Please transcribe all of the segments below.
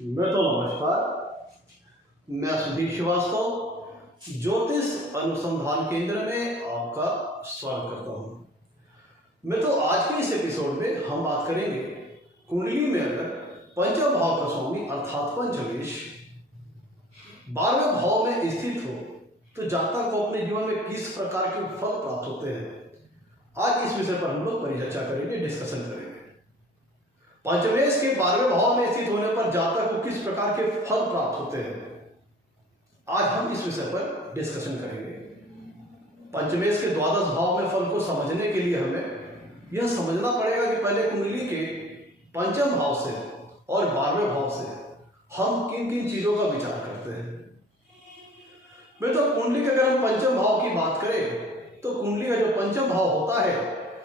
नमस्कार, मैं सुधीर श्रीवास्तव ज्योतिष अनुसंधान केंद्र में आपका स्वागत करता हूं। आज के इस एपिसोड में हम बात करेंगे कुंडली में अगर पंचम भाव का स्वामी अर्थात पंचमेश 12वें भाव में स्थित हो तो जातक को अपने जीवन में किस प्रकार के फल प्राप्त होते हैं। आज इस विषय पर हम लोग परिचर्चा करेंगे, डिस्कशन करेंगे। पंचमेश के 12वें भाव में स्थित होने पर जातक को किस प्रकार के फल प्राप्त होते हैं, आज हम इस विषय पर डिस्कशन करेंगे। पंचमेश के द्वादश भाव में फल को समझने के लिए हमें यह समझना पड़ेगा कि पहले कुंडली के पंचम भाव से और 12वें भाव से हम किन किन चीजों का विचार करते हैं। कुंडली के अगर हम पंचम भाव की बात करें तो कुंडली का जो पंचम भाव होता है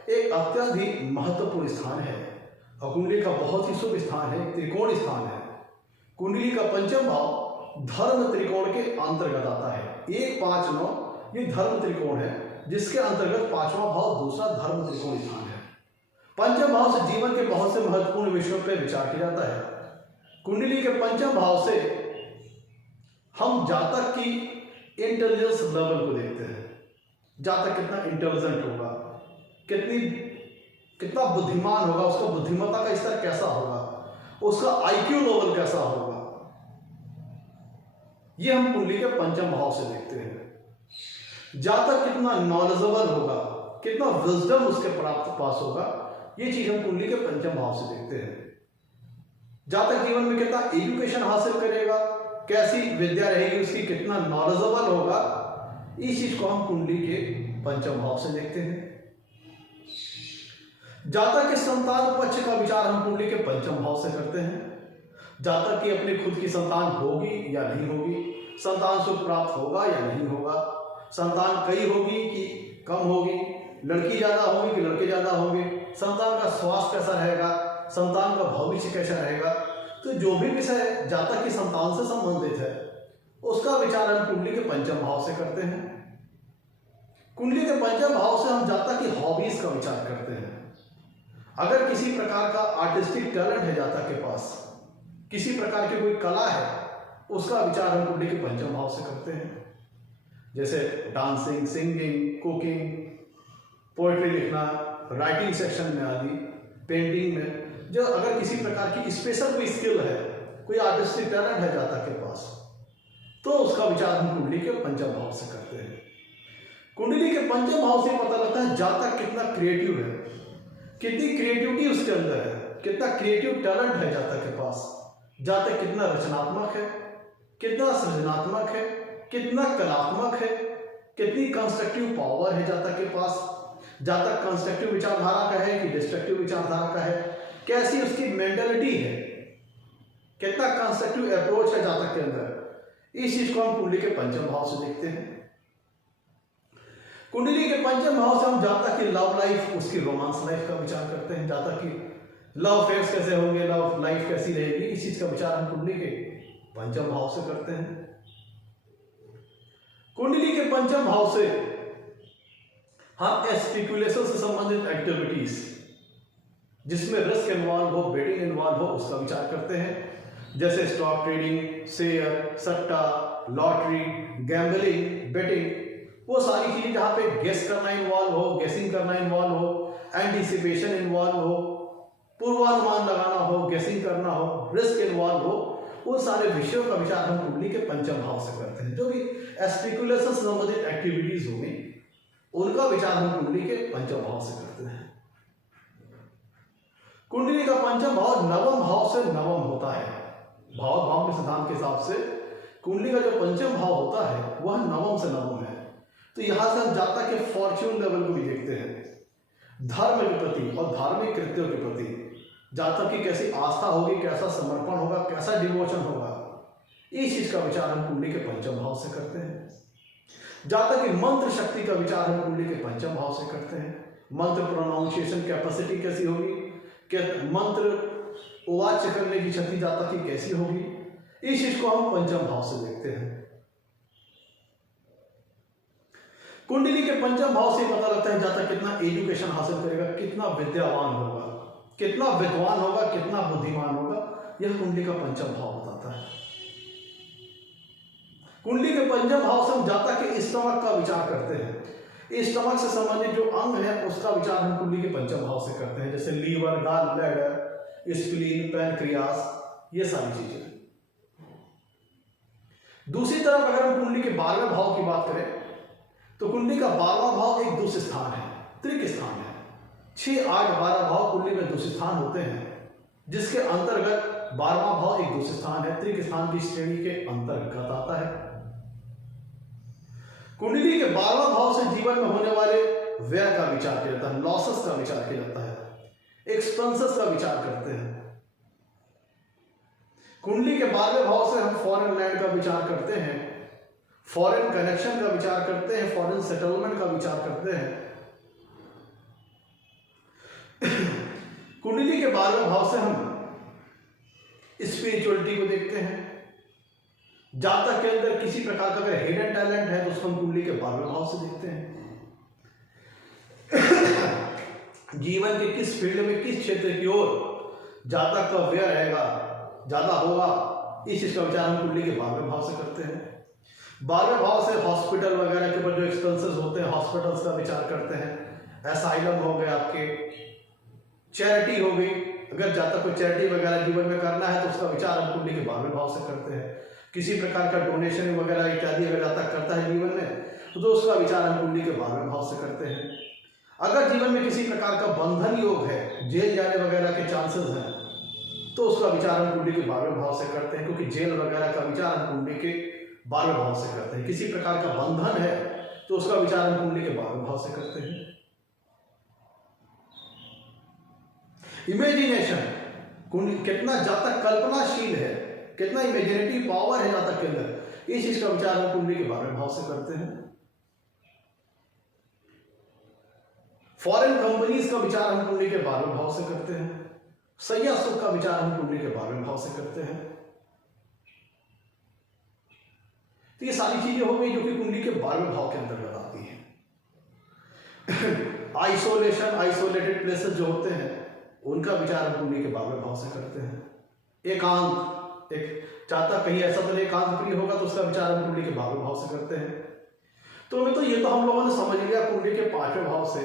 एक अत्यधिक महत्वपूर्ण स्थान है और कुंडली का बहुत ही शुभ स्थान है, त्रिकोण स्थान है। कुंडली का पंचम भाव धर्म त्रिकोण के अंतर्गत आता है। 1, 5, 9 ये धर्म त्रिकोण है जिसके अंतर्गत 5वां भाव दूसरा धर्म त्रिकोण स्थान है। पंचम भाव से जीवन के बहुत से महत्वपूर्ण विषयों पर विचार किया जाता है। कुंडली के पंचम भाव से हम जातक की इंटेलिजेंस लेवल को देखते हैं। जातक कितना इंटेलिजेंट होगा, कितना बुद्धिमान होगा, उसका बुद्धिमत्ता का स्तर कैसा होगा, उसका आईक्यू लेवल कैसा होगा, ये हम कुंडली के पंचम भाव से देखते हैं। जातक कितना नॉलेजेबल होगा, कितना विजडम उसके पास होगा, ये चीज हम कुंडली के पंचम भाव से देखते हैं। जातक जीवन में कितना एजुकेशन हासिल करेगा, कैसी विद्या रहेगी उसकी, कितना नॉलेजेबल होगा, इस चीज को हम कुंडली के पंचम भाव से देखते हैं। जातक के संतान पक्ष का विचार हम कुंडली के पंचम भाव से करते हैं। जातक की अपनी खुद की संतान होगी या नहीं होगी, संतान सुख प्राप्त होगा या नहीं होगा, संतान कई होगी कि कम होगी, लड़की ज्यादा होगी कि लड़के ज्यादा होंगे, संतान का स्वास्थ्य कैसा रहेगा, संतान का भविष्य कैसा रहेगा, तो जो भी विषय जातक की संतान से संबंधित है उसका विचार हम कुंडली के पंचम भाव से करते हैं। कुंडली के पंचम भाव से हम जातक की हॉबीज का विचार करते हैं। अगर किसी प्रकार का आर्टिस्टिक टैलेंट है जातक के पास, किसी प्रकार की कोई कला है, उसका विचार हम कुंडली के पंचम भाव से करते हैं। जैसे डांसिंग, सिंगिंग, कुकिंग, पोएट्री लिखना, राइटिंग सेक्शन में आदि, पेंटिंग में, जो अगर किसी प्रकार की स्पेशल कोई स्किल है, कोई आर्टिस्टिक टैलेंट है जातक के पास, तो उसका विचार हम कुंडली के पंचम भाव से करते हैं। कुंडली के पंचम भाव से पता लगता है जातक कितना क्रिएटिव है, कितनी क्रिएटिविटी उसके अंदर है, कितना क्रिएटिव टैलेंट है जातक के पास, जातक कितना रचनात्मक है, कितना सृजनात्मक है, कितना कलात्मक है, कितनी कंस्ट्रक्टिव पावर है जातक के पास, जातक कंस्ट्रक्टिव विचारधारा का है कि डिस्ट्रक्टिव विचारधारा का है, कैसी उसकी मेंटालिटी है, कितना कंस्ट्रक्टिव अप्रोच है जातक के अंदर, इस चीज को हम कुंडली के पंचम भाव से देखते हैं। कुंडली के पंचम भाव से हम जातक की लव लाइफ, उसकी रोमांस लाइफ का विचार करते हैं। जातक की लव अफेयर्स कैसे होंगे, लव लाइफ कैसी रहेगी, इस चीज का विचार हम कुंडली के पंचम भाव से करते हैं। कुंडली के पंचम भाव से हम स्पेकुलेशन से संबंधित एक्टिविटीज जिसमें रिस्क इन्वॉल्व हो, बेटिंग इन्वॉल्व हो, उसका विचार करते हैं। जैसे स्टॉक ट्रेडिंग, शेयर, सट्टा, लॉटरी, गैम्बलिंग, बेटिंग, वो सारी चीजें जहां पे गेस करना इन्वॉल्व हो, गेसिंग करना इन्वॉल्व हो, एंटिसिपेशन इन्वॉल्व हो, पूर्वानुमान लगाना हो, गेसिंग करना हो, रिस्क इन्वॉल्व हो, उन सारे विषयों का विचार हम कुंडली के पंचम भाव से करते हैं। जो भी स्पेकुलेशन से संबंधित एक्टिविटीज होंगी उनका विचार हम कुंडली के पंचम भाव से करते हैं। कुंडली का पंचम भाव नवम भाव से नवम होता है। भाव के सिद्धांत के हिसाब से कुंडली का जो पंचम भाव होता है वह नवम से नवम है। तो यहां से हम जातक के फॉर्च्यून लेवल को भी देखते हैं। धर्म के प्रति और धार्मिक कृत्यों के प्रति जातक की कैसी आस्था होगी, कैसा समर्पण होगा, कैसा डिवोशन होगा, इस चीज का विचार हम कुंडली के पंचम भाव से करते हैं। जातक की मंत्र शक्ति का विचार हम कुंडली के पंचम भाव से करते हैं। मंत्र प्रोनाउंसिएशन कैपेसिटी कैसी होगी, मंत्र उवाच्य करने की शक्ति जातक की कैसी होगी, इस चीज को हम पंचम भाव से देखते हैं। कुंडली के पंचम भाव से पता लगता है जातक कितना एजुकेशन हासिल करेगा, कितना विद्यावान होगा, कितना विद्वान होगा, कितना बुद्धिमान होगा, यह कुंडली का पंचम भाव बताता है। कुंडली के पंचम भाव से हम जातक के स्टमक का विचार करते हैं। स्टमक से संबंधित जो अंग है उसका विचार हम कुंडली के पंचम भाव से करते हैं, जैसे liver, gall bladder, spleen, pancreas, ये सारी चीजें। दूसरी तरफ अगर हम कुंडली के 12वें भाव की बात करें तो कुंडली का 12वां भाव एक दूसरे स्थान है, त्रिक स्थान है। 6, 8, 12 भाव कुंडली में दूसरे स्थान होते हैं, जिसके अंतर्गत 12वां भाव एक दूसरे स्थान है, त्रिक स्थान की श्रेणी के अंतर्गत आता है। कुंडली के 12वां भाव से जीवन में होने वाले व्यय का विचार किया जाता है, लॉसेस का विचार किया जाता है, एक्सपेंसेस का विचार करते हैं। कुंडली के 12वें भाव से हम फॉरेन लैंड का विचार करते हैं, फॉरेन कनेक्शन का विचार करते हैं, फॉरेन सेटलमेंट का विचार करते हैं। कुंडली के 12वें भाव से हम स्पिरिचुअलिटी को देखते हैं। जातक के अंदर किसी प्रकार का अगर हिडन टैलेंट है तो उसको हम कुंडली के 12वें भाव से देखते हैं। जीवन के किस फील्ड में, किस क्षेत्र की ओर जातक का व्यय रहेगा, ज्यादा होगा, इस चीज का विचार हम कुंडली के 12वें भाव से करते हैं। 12वें भाव से हॉस्पिटल वगैरह के ऊपर जो एक्सपेंसेस होते हैं, हॉस्पिटल्स का विचार करते हैं। एसाइलम हो गए, आपके चैरिटी हो गई, अगर जातक को चैरिटी वगैरह जीवन में करना है तो उसका विचार हम कुंडली के 12वें भाव से करते हैं। किसी प्रकार का डोनेशन वगैरह इत्यादि अगर जातक करता है जीवन में तो उसका विचार हम कुंडली के 12वें भाव से करते हैं। अगर जीवन में किसी प्रकार का बंधन योग है, जेल जाने वगैरह के चांसेस हैं, तो उसका विचार हम कुंडली के 12वें भाव से करते हैं, क्योंकि जेल वगैरह का विचार हम कुंडली के 12वें भाव से करते हैं। किसी प्रकार का बंधन है तो उसका विचार हम कुंडली के 12वें भाव से करते हैं। इमेजिनेशन, कुंडली कितना जातक कल्पनाशील है, कितना इमेजिनेटिव पावर है जातक के अंदर, इस चीज का विचार हम कुंडली के 12वें भाव से करते हैं। फॉरेन कंपनीज का विचार हम कुंडली के 12वें भाव से करते हैं। सैया सुख का विचार हम कुंडली के 12वें भाव से करते हैं। तो ये सारी चीजें हो गई जो कि कुंडली के 12वें भाव के अंतर्गत आती हैं। आइसोलेशन, आइसोलेटेड प्लेसेस जो होते हैं उनका विचार हम कुंडली के 12वें भाव से करते हैं। एकांत, एक चाहता कहीं ऐसा तो नहीं एकांत प्रिय होगा तो उसका विचार हम कुंडली के 12वें भाव से करते हैं। तो ये तो हम लोगों ने समझ लिया कुंडली के 5वें भाव से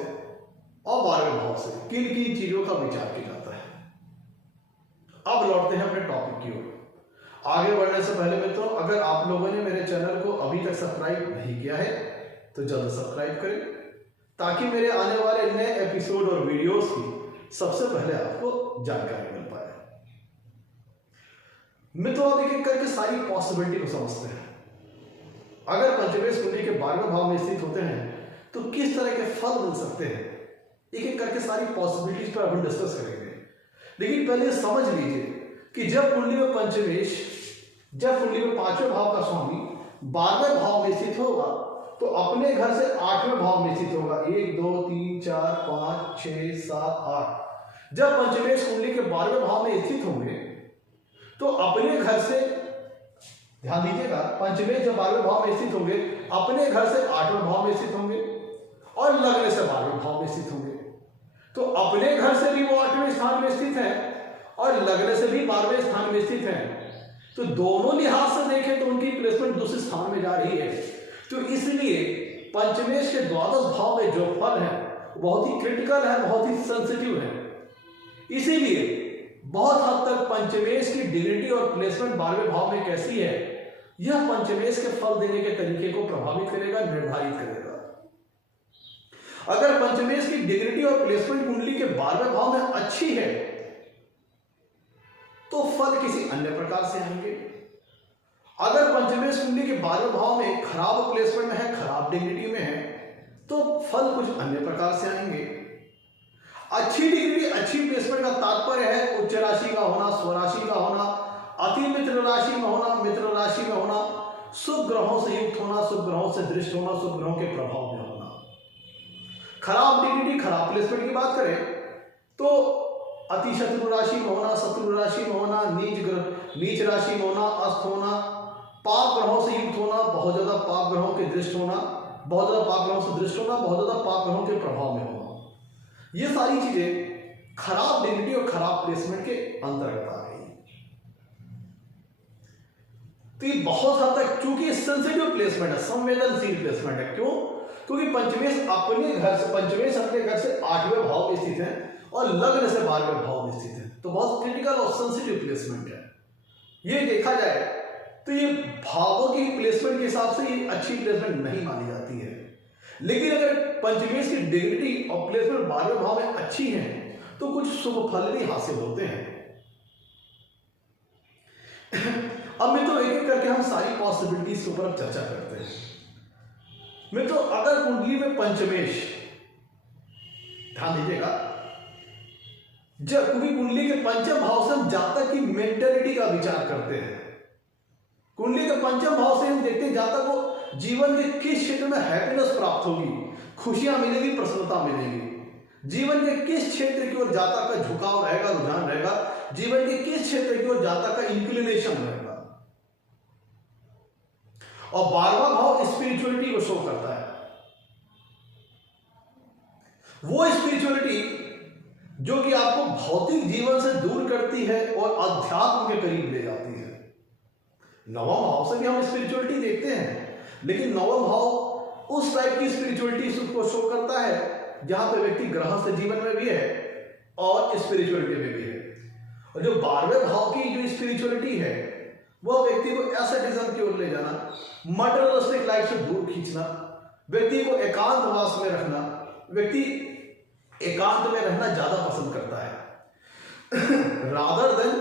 और 12वें भाव से किन किन चीजों का विचार किया जाता है। अब लौटते हैं अपने टॉपिक की ओर। आगे बढ़ने से पहले मित्रों, अगर आप लोगों ने मेरे चैनल को अभी तक सब्सक्राइब नहीं किया है तो जल्द सब्सक्राइब करें, ताकि मेरे आने वाले नए एपिसोड और वीडियोस की सबसे पहले आपको जानकारी मिल पाए। मित्रों, अब एक एक करके सारी पॉसिबिलिटी को समझते हैं। अगर पंचमेश कुंडली के 12वें भाव में स्थित होते हैं तो किस तरह के फल मिल सकते हैं, एक एक करके सारी पॉसिबिलिटीज पर हम डिस्कस करेंगे। लेकिन पहले समझ लीजिए कि जब कुंडली में पंचमेश, जब कुंडली में 5वें भाव का स्वामी 12वें भाव में स्थित होगा तो अपने घर से 8वें भाव में स्थित होगा। 1, 2, 3, 4, 5, 6, 7, 8। जब पंचमेश कुंडली के 12वें भाव में स्थित होंगे तो अपने घर से, ध्यान दीजिएगा, पंचमेश जब 12वें भाव में स्थित होंगे अपने घर से 8वें भाव में स्थित होंगे और लगने से 12वें भाव में स्थित होंगे। तो अपने घर से भी वो 8वें स्थान में स्थित है और लगने से भी 12वें स्थान में स्थित है। तो दोनों लिहाज से देखें तो उनकी प्लेसमेंट दूसरे स्थान में जा रही है। तो इसलिए पंचमेश के द्वादश भाव में जो फल है बहुत ही क्रिटिकल है, बहुत ही सेंसिटिव है। इसीलिए बहुत हद तक पंचमेश की डिग्निटी और प्लेसमेंट 12वें भाव में कैसी है, यह पंचमेश के फल देने के तरीके को प्रभावित करेगा, निर्धारित करेगा। अगर पंचमेश की डिग्निटी और प्लेसमेंट कुंडली के 12वें भाव में अच्छी है तो फल किसी अन्य प्रकार से आएंगे। अगर पंचमेश कुंडली के 12वें भाव में खराब प्लेसमेंट में है, खराब डिग्निटी में है, तो फल कुछ अन्य प्रकार से आएंगे। अच्छी डिग्री, अच्छी प्लेसमेंट का तात्पर्य है उच्च राशि का होना, स्वराशि का होना, अति मित्र राशि में होना, मित्र राशि में होना, शुभ ग्रहों से युक्त होना, शुभ ग्रहों से दृष्ट होना, शुभ ग्रहों के प्रभाव में होना। खराब डिग्निटी, खराब प्लेसमेंट की बात करें तो अति शत्रु राशि में होना, शत्रु राशि में होना, नीच राशि में होना, अस्त होना, पाप ग्रहों से युक्त होना, बहुत ज्यादा पाप ग्रहों के दृष्ट होना, बहुत ज्यादा पाप ग्रहों से दृष्ट होना, बहुत ज्यादा पाप ग्रहों के प्रभाव में होना, ये सारी चीजें खराब डिग्निटी और खराब प्लेसमेंट के अंतर्गत आ गई। तो ये बहुत हद तक, चूंकि सेंसिटिव प्लेसमेंट है, संवेदनशील प्लेसमेंट है। क्यों? क्योंकि पंचमेश अपने घर से 8वें भाव में स्थित है और लग्न से 12वें भाव में स्थित है, तो बहुत क्रिटिकल और सेंसिटिव प्लेसमेंट है। ये देखा जाए तो ये भावों की प्लेसमेंट के हिसाब से ये अच्छी प्लेसमेंट नहीं मानी जाती है। लेकिन अगर पंचमेश की डिग्निटी और प्लेसमेंट 12वें भाव में अच्छी है तो कुछ शुभ फल भी हासिल होते हैं। अब मित्रों, एक एक करके हम सारी पॉसिबिलिटीज के ऊपर चर्चा करते हैं। मित्रों, अगर कुंडली में पंचमेश, ध्यान दीजिएगा, जब क्योंकि कुंडली के पंचम भाव से हम जातक की मेंटेलिटी का विचार करते हैं। कुंडली के पंचम भाव से हम देखते हैं जातक को जीवन के किस क्षेत्र में हैप्पीनेस प्राप्त होगी, खुशियां मिलेगी, प्रसन्नता मिलेगी। जीवन के किस क्षेत्र की ओर जातक का झुकाव रहेगा, रुझान रहेगा, जीवन के किस क्षेत्र की ओर जातक का इंक्लिनेशन रहेगा। और 12वां भाव स्पिरिचुअलिटी को शो करता है, वो स्पिरिचुअलिटी जो कि आपको भौतिक जीवन से दूर करती है और अध्यात्म के करीब ले जाती है। 9वां भाव से भी हम स्पिरिचुअलिटी देखते हैं, लेकिन 9वां भाव उस टाइप की स्पिरिचुअलिटी को शो करता है जहां पे व्यक्ति गृहस्थ जीवन में भी है और स्पिरिचुअलिटी में भी है। और जो 12वें भाव की जो स्पिरिचुअलिटी है वह व्यक्ति को एसेटिज्म की ओर ले जाना, मटेरियलिस्टिक लाइफ से दूर खींचना, व्यक्ति को एकांतवास में रखना। व्यक्ति एकांत में रहना ज्यादा पसंद करता है रादर देन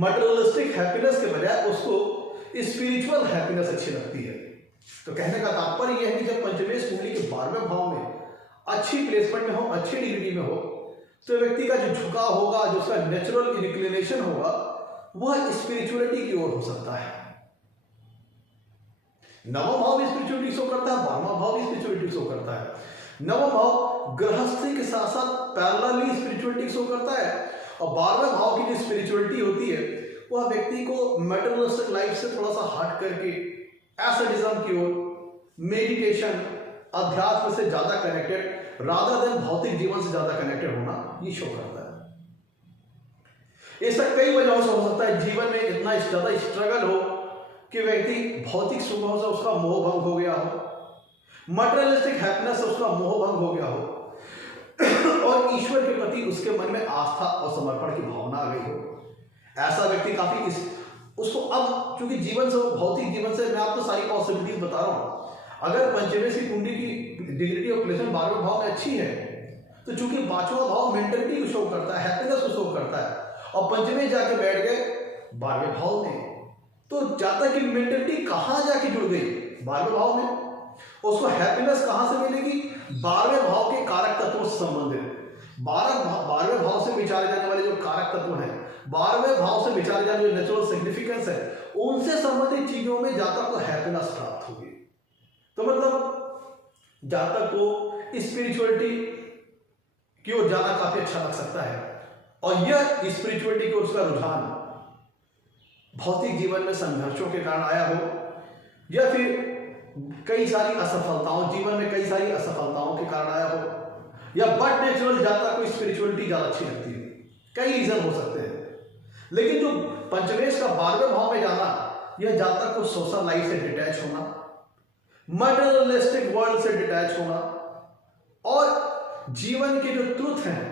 मटेरियलिस्टिक हैप्पीनेस के बजाय उसको स्पिरिचुअल हैप्पीनेस अच्छी लगती है। तो कहने का तात्पर्य यह है कि जब पंचमेश कुंडली के 12वें भाव में अच्छी प्लेसमेंट में हो, अच्छी डिग्री में हो, तो व्यक्ति का जो झुकाव होगा, जो उसका नेचुरल इंक्लिनेशन होगा, वह स्पिरिचुअलिटी की ओर हो सकता है। 9वां भाव स्पिरिचुअलिटी शो करता है, 12वां भाव स्पिरिचुअलिटी शो करता है। 9वां भाव गृहस्थी के साथ साथ पैरेलली स्पिरिचुअलिटी शो करता है और 12वें भाव की जो स्पिरिचुअलिटी होती है वह व्यक्ति को मटेरियलिस्टिक लाइफ से थोड़ा सा हट करके एसेटिज्म की ओर, मेडिटेशन, अध्यात्म से ज्यादा कनेक्टेड रादर देन भौतिक जीवन से ज्यादा कनेक्टेड होना ये शो करता है। इसका कई वजहों से हो सकता है जीवन में इतना ज्यादा स्ट्रगल हो कि व्यक्ति भौतिक सुखों से उसका मोह भंग हो गया हो, मटेरियलिस्टिक हैप्पीनेस से उसका मोह भंग हो गया हो और ईश्वर के प्रति उसके मन में आस्था और समर्पण की भावना आ गई हो। ऐसा व्यक्ति काफी उसको अब, चूंकि जीवन से, भौतिक जीवन से मैं आपको सारी पॉसिबिलिटीज बता रहा हूं। अगर पंचमेश की कुंडली की डिग्निटी और प्लेसमेंट 12वें भाव में अच्छी है तो चूंकि 5वां भाव मेंटलिटी को शो करता है, हैप्पीनेस को शो करता है, और पंचमेश जाके बैठ गए 12वें भाव में, तो जातक की मेंटलिटी कहां जाके जुड़ गई? 12वें भाव में। उसको हैप्पीनेस कहां से मिलेगी? 12वें भाव के कारक तत्वों से संबंधित। 12वें भाव से विचारे जाने वाले जो कारक तत्व हैं, 12वें भाव से विचारे जाने जो नेचुरल सिग्निफिकेंस है, उनसे संबंधित चीजों में जातक को हैप्पीनेस प्राप्त होगी। तो मतलब जातक को स्पिरिचुअलिटी की ओर जाना काफी अच्छा लग सकता है और यह स्पिरिचुअलिटी की ओर उसका रुझान भौतिक जीवन में संघर्षों के कारण आया हो या फिर कई सारी असफलताओं, जीवन में कई सारी असफलताओं के कारण आया हो, या बट नेचुरल जातक को स्पिरिचुअलिटी ज्यादा अच्छी लगती है। कई रीजन हो सकते हैं, लेकिन जो पंचमेश का 12वें भाव में जाना, यह जातक को सोशल लाइफ से डिटैच होना, मटेरियलिस्टिक वर्ल्ड से डिटैच होना और जीवन के जो ट्रुथ हैं,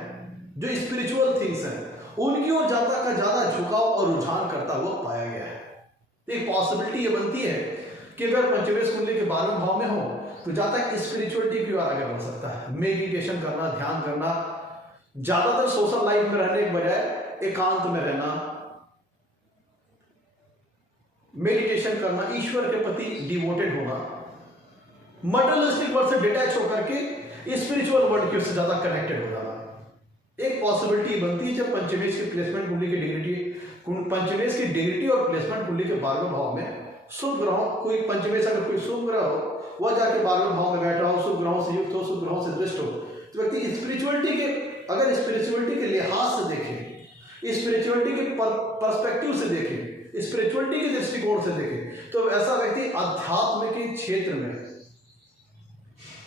जो स्पिरिचुअल थिंग्स हैं, उनकी ओर जातक का ज्यादा झुकाव और रुझान करता हुआ पाया गया है। एक पॉसिबिलिटी ये बनती है कि अगर पंचमेश कुंडली के 12वें भाव में हो तो जातक स्पिरिचुअलिटी की ओर आगे बढ़ सकता है। मेडिटेशन करना, ध्यान करना, ज्यादातर सोशल लाइफ में रहने के बजाय एकांत में रहना, मेडिटेशन करना, ईश्वर के प्रति डिवोटेड होना, मटेरियलिस्टिक वर्ल्ड से डिटैच होकर के स्पिरिचुअल वर्ल्ड के से ज्यादा कनेक्टेड हो जाना। एक पॉसिबिलिटी बनती है जब पंचमेश की प्लेसमेंट कुंडली की डिग्निटी, पंचमेश की डिग्निटी और प्लेसमेंट कुंडली के 12वें भाव में शुभ ग्रहों, कोई पंचमेश अगर कोई शुभ ग्रह हो, वह जाके 12वें भाव में बैठ रहा हो, शुभ ग्रहों से युक्त हो, शुभ ग्रहों से दृष्ट हो, तो व्यक्ति स्पिरिचुअलिटी के, अगर स्पिरिचुअलिटी के लिहाज से देखें, स्पिरिचुअलिटी के पर्सपेक्टिव से देखें, स्पिरिचुअलिटी के दृष्टिकोण से देखें, तो ऐसा व्यक्ति अध्यात्म के क्षेत्र में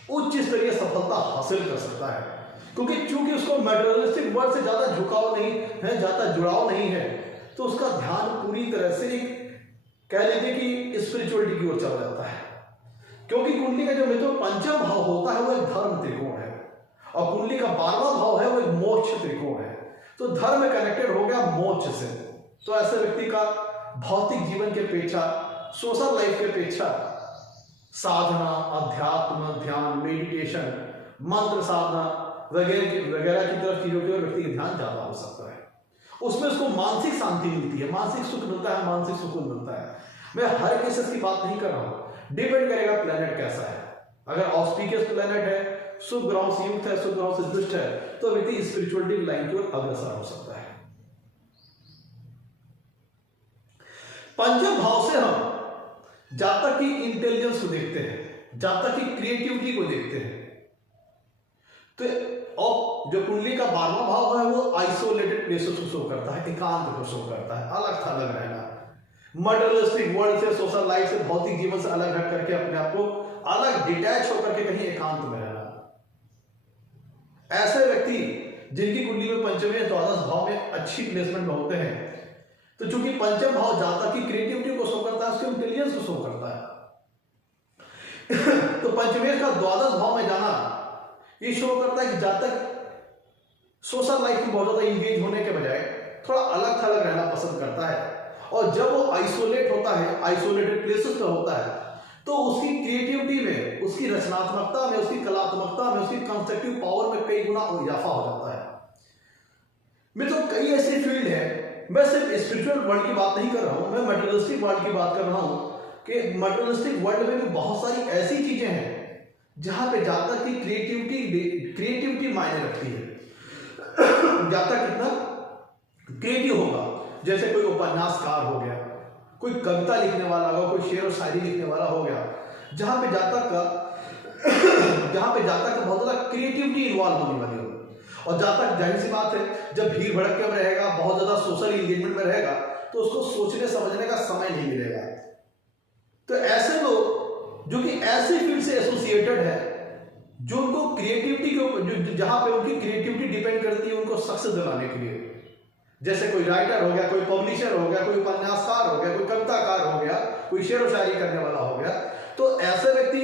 उच्च स्तरीय सफलता हासिल कर सकता है, क्योंकि चूंकि उसको मटेरियलिस्टिक वर्ल्ड से ज्यादा झुकाव नहीं है, ज्यादा जुड़ाव नहीं है, तो उसका ध्यान पूरी तरह से एक कह लीजिए कि स्पिरिचुअलिटी की ओर चला जाता है, क्योंकि कुंडली का जो मित्रों पंचम भाव होता है वो एक धर्म त्रिकोण है और कुंडली का 12वां भाव है वो एक मोक्ष त्रिकोण है। तो धर्म कनेक्टेड हो गया मोक्ष से। तो ऐसे व्यक्ति का भौतिक जीवन के अपेक्षा, सोशल लाइफ के अपेक्षा साधना, अध्यात्म, ध्यान, मेडिटेशन, मंत्र साधना वगैरह की तरफ चीजों की ओर व्यक्ति का ध्यान ज्यादा हो सकता है। उसमें उसको मानसिक शांति मिलती है, मानसिक सुख मिलता है, मानसिक सुकून मिलता है। मैं हर केसेस की बात नहीं कर रहा हूं, डिपेंड करेगा प्लेनेट कैसा है। अगर ऑस्पिशियस प्लेनेट है, शुभ ग्रहों से युक्त है, शुभ ग्रहों से दुष्ट है, तो व्यक्ति स्पिरिचुअलिटी लाइन की ओर अग्रसर हो सकता है। पंचम भाव से हम जातक की इंटेलिजेंस को देखते हैं, जातक की क्रिएटिविटी को देखते हैं। तो और जो कुंडली का 12वां भाव है वो आइसोलेटेड प्लेसेस को शो करता है, एकांत को शो करता है, अलग थलग रहना, मटेरियलिस्टिक वर्ल्ड से, सोशल लाइफ से, भौतिक जीवन से अलग हट करके अपने आप को अलग डिटैच होकर के कहीं एकांत में रहना। ऐसे व्यक्ति जिनकी कुंडली में पंचम या द्वादश भाव में अच्छी प्लेसमेंट में होते हैं, तो चूंकि पंचम भाव जातक की क्रिएटिविटी को शो करता है, उसके इंटेलिजेंस को शो करता है, तो पंचमेश का द्वादश भाव में जाना ये शो करता है कि जातक सोशल लाइफ में बहुत ज्यादा इंगेज होने के बजाय थोड़ा अलग थलग रहना पसंद करता है। और जब वो आइसोलेट होता है, आइसोलेटेड प्लेसेस पे होता है, तो उसकी क्रिएटिविटी में, उसकी रचनात्मकता में, उसकी कलात्मकता में, उसकी कंस्ट्रक्टिव पावर में कई गुना इजाफा हो जाता है। मैं तो कई ऐसे फील्ड है, मैं सिर्फ स्पिरिचुअल वर्ल्ड की बात नहीं कर रहा हूं, मैं मटेरियलिस्टिक वर्ल्ड की बात कर रहा हूं कि मटेरियलिस्टिक वर्ल्ड में भी बहुत सारी ऐसी चीजें हैं जहां पे जातक की क्रिएटिविटी मायने रखती है। जातक कितना क्रिएटिव होगा, जैसे कोई उपन्यासकार हो गया, कोई कविता लिखने वाला होगा, कोई शेर और शायरी लिखने वाला हो गया, जहां पे जातक का बहुत ज्यादा क्रिएटिविटी इन्वॉल्व होने वाली हो। और जातक जाहिर सी बात है, जब भीड़ भड़क में रहेगा, बहुत ज्यादा सोशल एंगेजमेंट में रहेगा, तो उसको सोचने समझने का समय नहीं मिलेगा। तो ऐसे लोग जो कि ऐसे फील्ड से एसोसिएटेड है, जो उनको क्रिएटिविटी के जहां पे उनकी क्रिएटिविटी डिपेंड करती है उनको सक्सेस दिलाने के लिए, जैसे कोई राइटर हो गया, कोई पब्लिशर हो गया, कोई उपन्यासकार हो गया, कोई कविताकार हो गया, कोई शेर व शायरी करने वाला हो गया, तो ऐसे व्यक्ति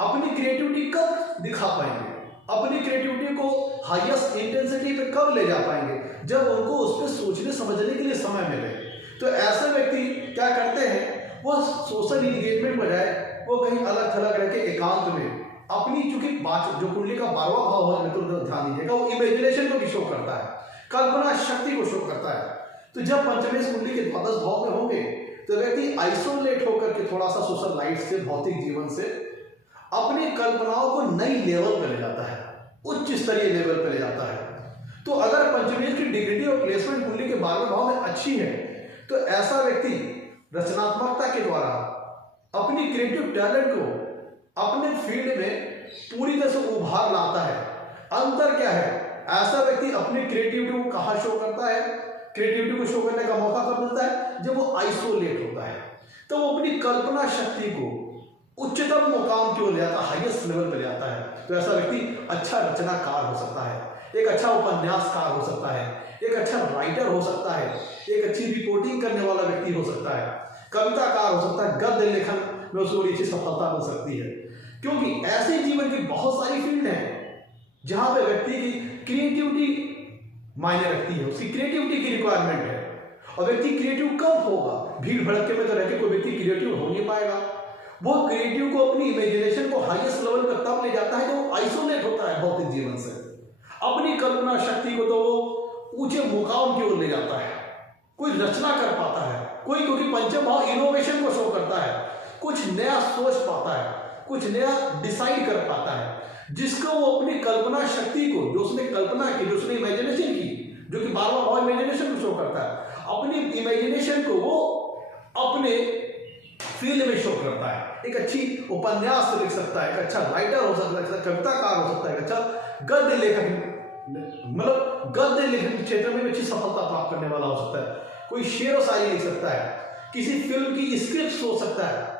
अपनी क्रिएटिविटी कब दिखा पाएंगे, अपनी क्रिएटिविटी को हाईएस्ट इंटेंसिटी पे कब ले जा पाएंगे, जब उनको उस पर सोचने समझने के लिए समय मिले। तो ऐसे व्यक्ति क्या करते हैं, वो सोशल इंगेजमेंट बजाय वो कहीं अलग थलग रह के एकांत में अपनी, चूंकि जो कुंडली का 12वां भाव है, मित्रों ध्यान दीजिएगा, वो इमेजिनेशन को भी शो करता है, कल्पना शक्ति को शो करता है। तो जब पंचमेश कुंडली के द्वादश भाव में होंगे तो व्यक्ति आइसोलेट होकर के थोड़ा सा सोशल लाइफ से, भौतिक जीवन से अपनी कल्पनाओं को नई लेवल पर ले जाता है, उच्च स्तरीय लेवल पर ले जाता है। तो अगर पंचमेश की डिग्निटी और प्लेसमेंट कुंडली के 12वें भाव में अच्छी है, तो ऐसा व्यक्ति रचनात्मकता के द्वारा अपनी क्रिएटिव टैलेंट को अपने फील्ड में पूरी तरह से उभार लाता है। अंतर क्या है, ऐसा व्यक्ति अपनी क्रिएटिविटी को कहां शो करता है, क्रिएटिविटी को शो करने का मौका कब मिलता है, जब वो आइसोलेट होता है, तो वो अपनी कल्पना शक्ति को उच्चतम मुकाम की ओर ले जाता है, हाईएस्ट लेवल पे जाता है। तो ऐसा व्यक्ति अच्छा रचनाकार हो सकता है, एक अच्छा उपन्यासकार हो सकता है, एक अच्छा राइटर हो सकता है, एक अच्छी रिपोर्टिंग करने वाला व्यक्ति हो सकता है, कविताकार हो सकता है, गद्य लेखन में उसको अच्छी सफलता मिल सकती है। क्योंकि ऐसे जीवन की बहुत सारी फील्ड हैं जहां पे व्यक्ति की क्रिएटिविटी मायने रखती है, उसकी क्रिएटिविटी की रिक्वायरमेंट है। और व्यक्ति क्रिएटिव कब होगा, भीड़ भड़के में तो रहकर कोई व्यक्ति क्रिएटिव हो नहीं पाएगा। वो क्रिएटिव को, अपनी इमेजिनेशन को हाईएस्ट लेवल पर तब ले जाता है जब वो आइसोलेट होता है भौतिक जीवन से, अपनी कल्पना शक्ति को तो वो ऊंचे मुकाम की ओर ले जाता है, कोई रचना कर पाता है, कोई, क्योंकि पंचम भाव इनोवेशन को शो करता है, कुछ नया सोच पाता है, कुछ नया डिसाइड कर पाता है, जिसको वो अपनी कल्पना शक्ति को, जो उसने कल्पना की, जो उसने इमेजिनेशन की, जो कि 12वां भाव इमेजिनेशन को शो करता है, अपनी इमेजिनेशन को वो अपने फील्ड में शो करता है। एक अच्छी उपन्यास लिख सकता है, एक अच्छा राइटर हो सकता है, कविताकार हो सकता है, अच्छा गद्य लेखक, मतलब गद्य लेखन क्षेत्र में अच्छी सफलता प्राप्त करने वाला हो सकता है, कोई शेर व शायरी लिख सकता है, किसी फिल्म की स्क्रिप्ट सोच सकता है।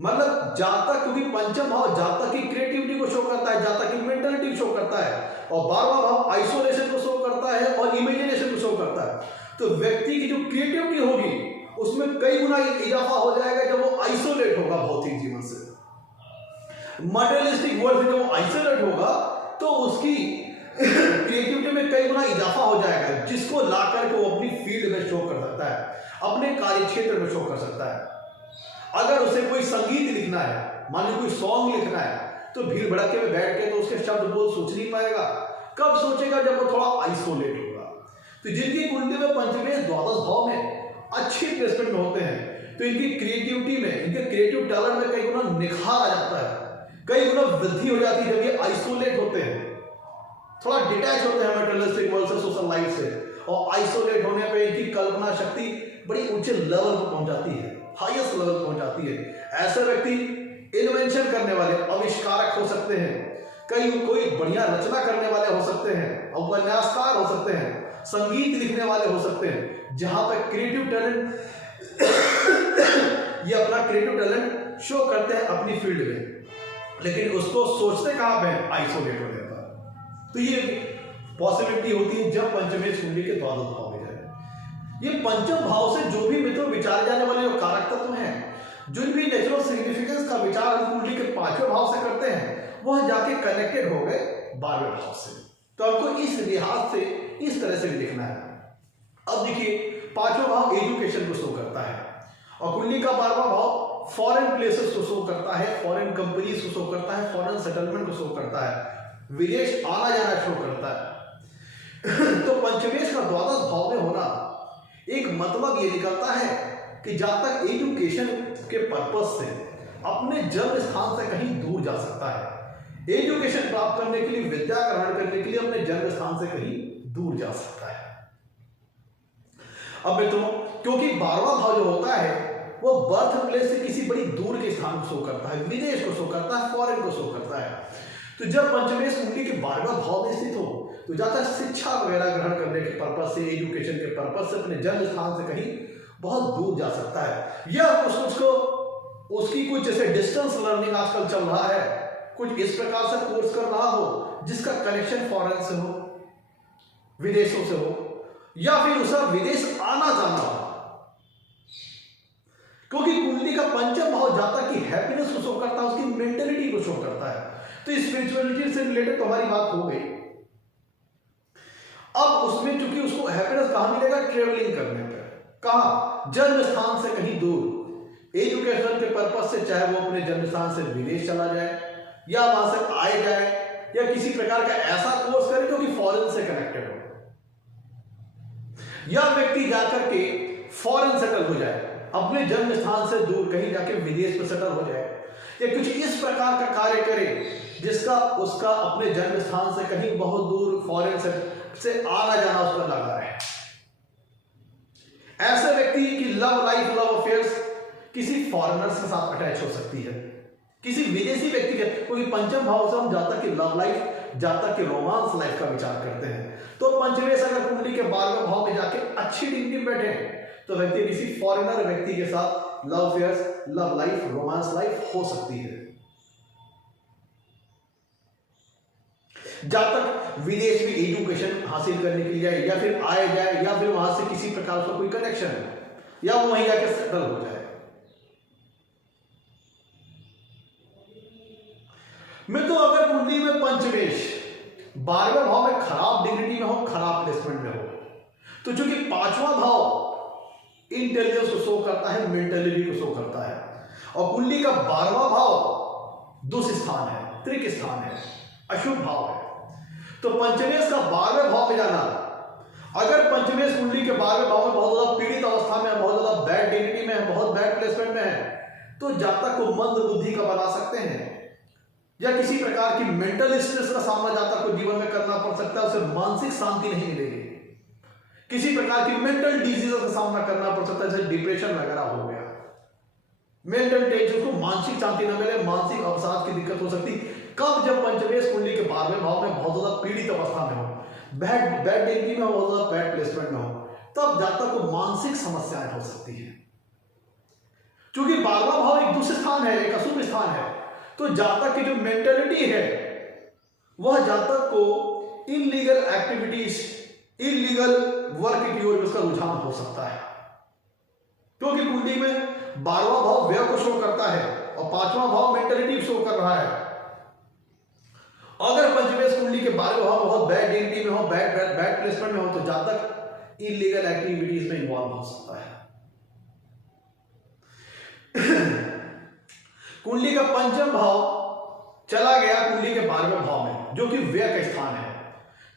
मतलब जातक, क्योंकि पंचम भाव जातक की क्रिएटिविटी को शो करता है, जातक की मेंटालिटी को शो करता है, और 12वां भाव आइसोलेशन को शो करता है और इमेजिनेशन को शो करता है। तो व्यक्ति की जो क्रिएटिविटी होगी उसमें कई गुना इजाफा हो जाएगा जब वो आइसोलेट होगा भौतिक जीवन से। मटेरियलिस्टिक वर्ल्ड से जब वो आइसोलेट होगा तो उसकी क्रिएटिविटी में कई गुना इजाफा हो जाएगा, जिसको लाकर के वो अपनी फील्ड में शो कर सकता है, अपने कार्य क्षेत्र में शो कर सकता है। अगर उसे कोई संगीत लिखना है, मान लो कोई सॉन्ग लिखना है, तो भीड़ भड़के में बैठ के तो उसके शब्द बोल सोच नहीं पाएगा। कब सोचेगा? जब वो थोड़ा आइसोलेट होगा। तो जिनकी कुंडली में पंचमेश द्वादश भाव में अच्छी प्लेसमेंट में होते हैं तो इनकी क्रिएटिविटी में, इनके क्रिएटिव टैलेंट में कई गुना निखार आ जाता है, कई गुना वृद्धि हो जाती है जब ये आइसोलेट होते हैं, थोड़ा डिटैच होते हैं मटेरियलिस्टिक वर्ल्ड से, सोशल लाइफ से। और आइसोलेट होने पे इनकी कल्पना शक्ति बड़ी ऊंचे लेवल पर पहुंच जाती है, हाईएस्ट लेवल पर पहुंच जाती है। ऐसे व्यक्ति इन्वेंशन करने वाले, आविष्कारक हो सकते हैं, कोई बढ़िया रचना करने वाले हो सकते हैं, उपन्यासकार हो सकते हैं, संगीत लिखने वाले हो सकते हैं, जहां पर क्रिएटिव टैलेंट ये अपना क्रिएटिव टैलेंट शो करते हैं अपनी फील्ड में, लेकिन उसको सोचते कहां पे? आइसोलेट होने पर। तो ये पॉसिबिलिटी होती है जब पंचमेश कुंडली के द्वादश भाव में जाए। ये पंचम भाव से जो भी मित्रों विचारे जाने वाले जो कारक तत्व हैं, जो भी नेचुरल सिग्निफिकेंस का विचार हम कुंडली के पांचवें भाव से करते हैं, वह जाके कनेक्टेड हो गए 12वें भाव से। तो हमको इस लिहाज से इस तरह से भी देखना है। अब देखिए, पांचवा भाव एजुकेशन को शो करता है और कुंडली का 12वां भाव फॉरेन प्लेसेस को शो करता है, फॉरेन कंपनीज को शो करता है, फॉरेन सेटलमेंट को शो करता है, विदेश आना जाना शो करता है। तो पंचमेश का द्वादश भाव में होना एक मतलब ये निकलता है कि जब तक एजुकेशन के पर्पस से अपने जन्म स्थान से कहीं दूर जा सकता है, एजुकेशन प्राप्त करने के लिए, विद्या ग्रहण करने के लिए अपने जन्म स्थान से कहीं दूर जा सकता है। अब मित्रों, क्योंकि 12वां भाव जो होता है वो बर्थ प्लेस से किसी बड़ी दूर के स्थान को शो करता है, विदेश को शो करता है, फॉरेन को शो करता है। तो जब पंचमेश कुंडली के 12वां भाव में स्थित हो तो जाता शिक्षा वगैरह ग्रहण करने के पर्पस से, एजुकेशन के पर्पस से अपने जन्म स्थान से कहीं बहुत दूर जा सकता है, या उसकी कुछ जैसे डिस्टेंस लर्निंग आजकल चल रहा है, कुछ इस प्रकार से कोर्स कर रहा हो जिसका कनेक्शन फॉरेन से हो, विदेशों से हो, या फिर उसे विदेश आना जाना हो। क्योंकि कुंडली का पंचम भाव जाता कि हैप्पीनेस को शो करता है, उसकी मेंटलिटी को शो करता है। तो स्पिरिचुअलिटी से रिलेटेड तो हमारी बात हो गई। अब उसमें चूंकि उसको हैप्पीनेस कहां मिलेगा? ट्रेवलिंग करने पर। कहां? जन्म स्थान से कहीं दूर, एजुकेशन के पर्पस से, चाहे वो अपने जन्म स्थान से विदेश चला जाए या वहां से आए जाए, या किसी प्रकार का ऐसा कोर्स करे जो कि फॉरेन से कनेक्टेड हो, या व्यक्ति जाकर के फॉरेन सेटल हो जाए, अपने जन्म स्थान से दूर कहीं जाके विदेश में सेटल हो जाए, या कुछ इस प्रकार का कार्य करे जिसका उसका अपने जन्म स्थान से कहीं बहुत दूर फॉरेन से आना जाना उस पर लगा रहे। ऐसे व्यक्ति की लव लाइफ, लव अफेयर्स किसी फॉरेनर्स के साथ अटैच हो सकती है, किसी विदेशी व्यक्ति के, क्योंकि पंचम भाव से हम जातक की लव लाइफ, जातक के रोमांस लाइफ का विचार करते हैं। तो पंचमेश अगर कुंडली के 12वें भाव में जाके अच्छी डिग्री में बैठे तो व्यक्ति किसी फॉरेनर व्यक्ति के साथ love affairs, love life, romance life हो सकती है। जब तक विदेश में एजुकेशन हासिल करने के लिए जाए, या फिर आए जाए, या फिर वहां से किसी प्रकार का कोई कनेक्शन है, या वो वहीं जाके सेटल हो जाए। मित्रों, अगर कुंडली में पंचमेश 12वें भाव में खराब डिग्निटी में हो, खराब प्लेसमेंट में हो, तो चूंकि 5वां भाव इंटेलिजेंस को शो करता है, मेंटलिटी को शो करता है, और कुंडली का 12वां भाव दुष्स्थान है, त्रिक स्थान है, अशुभ भाव है। तो पंचमेश का 12वें भाव में जाना, अगर पंचमेश कुंडली के 12वें भाव में बहुत ज्यादा पीड़ित अवस्था में है, बहुत ज्यादा बैड डिग्निटी में है, बहुत बैड प्लेसमेंट में है, तो जातक को मंद बुद्धि का बना सकते हैं, या किसी प्रकार की मेंटल स्ट्रेस का सामना जातक को जीवन में करना पड़ सकता है, उसे मानसिक शांति नहीं मिलेगी, किसी प्रकार की मेंटल डिजीज का सामना करना पड़ सकता है, जैसे डिप्रेशन वगैरह हो गया, मेंटल टेंशन को, मानसिक शांति न मिले, मानसिक अवसाद की दिक्कत हो सकती। कब? जब पंचमेश कुंडली के 12वें भाव में बहुत ज्यादा पीड़ित अवस्था में हो, बैड डिग्री में हो, बहुत ज्यादा बैड प्लेसमेंट में हो, तब जातक को मानसिक समस्याएं हो सकती है। क्योंकि 12वां भाव एक दुष्ट स्थान है, एक अशुभ स्थान है, तो जातक की जो मेंटेलिटी है वह जातक को इलीगल एक्टिविटीज, इलीगल वर्क की ओर उसका रुझान हो सकता है। क्योंकि कुंडली में 12वां भाव व्यय को शो करता है और 5वां भाव मेंटलिटी शो कर रहा है। अगर पंचमेश कुंडली के 12वें भाव बहुत बैड डिग्री में हो, बैड प्लेसमेंट में हो, तो जातक इलीगल एक्टिविटीज में इन्वॉल्व हो सकता है। कुंडली का पंचम भाव चला गया कुंडली के 12वें भाव में, जो कि व्यय का स्थान है,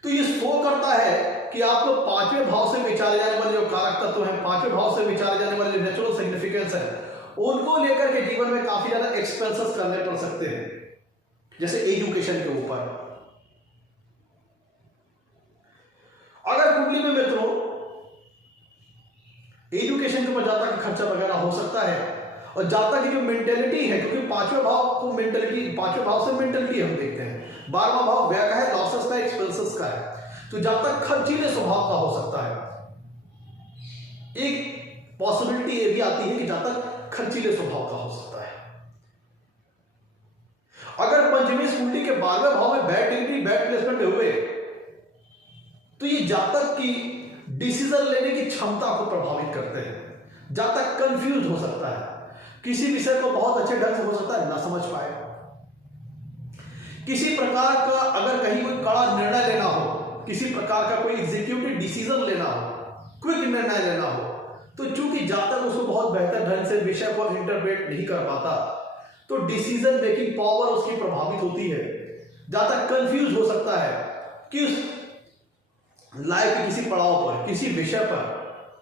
तो ये शो करता है कि आपको 5वें भाव से विचारे जाने वाले जो कारक तत्व हैं, 5वें भाव से विचारे जाने वाले जो नेचुरल सिग्निफिकेंस है, उनको लेकर के जीवन में काफी ज्यादा एक्सपेंसेस करने पड़ सकते हैं, जैसे एजुकेशन के ऊपर। अगर कुंडली में मित्रों एजुकेशन के ऊपर जातक का खर्चा वगैरह हो सकता है, और जातक की जो मेंटेलिटी है, क्योंकि 5वें भाव को मेंटेलिटी, 5वें भाव से मेंटेलिटी हम देखते हैं, 12वां भाव व्यय का है, लॉसेस का, एक्सपेंसेस का है, तो जातक खर्चीले स्वभाव का हो सकता है। एक पॉसिबिलिटी ये भी आती है कि जातक खर्चीले स्वभाव का हो सकता है। अगर पंचमेश कुंडली के 12वें भाव में बैड डिग्री, बैड प्लेसमेंट हुए, तो ये जातक की डिसीजन लेने की क्षमता को प्रभावित करते हैं। जातक कंफ्यूज हो सकता है, किसी विषय को बहुत अच्छे ढंग से हो सकता है ना समझ पाए, किसी प्रकार का अगर कहीं कोई कड़ा निर्णय लेना हो, किसी प्रकार का कोई एग्जीक्यूटिव डिसीजन लेना हो, क्विक निर्णय लेना हो, तो चूंकि जातक उसको बहुत बेहतर ढंग से विषय को इंटरप्रेट नहीं कर पाता, तो डिसीजन मेकिंग पावर उसकी प्रभावित होती है। जातक कंफ्यूज हो सकता है कि उस लाइफ के किसी पड़ाव पर, किसी विषय पर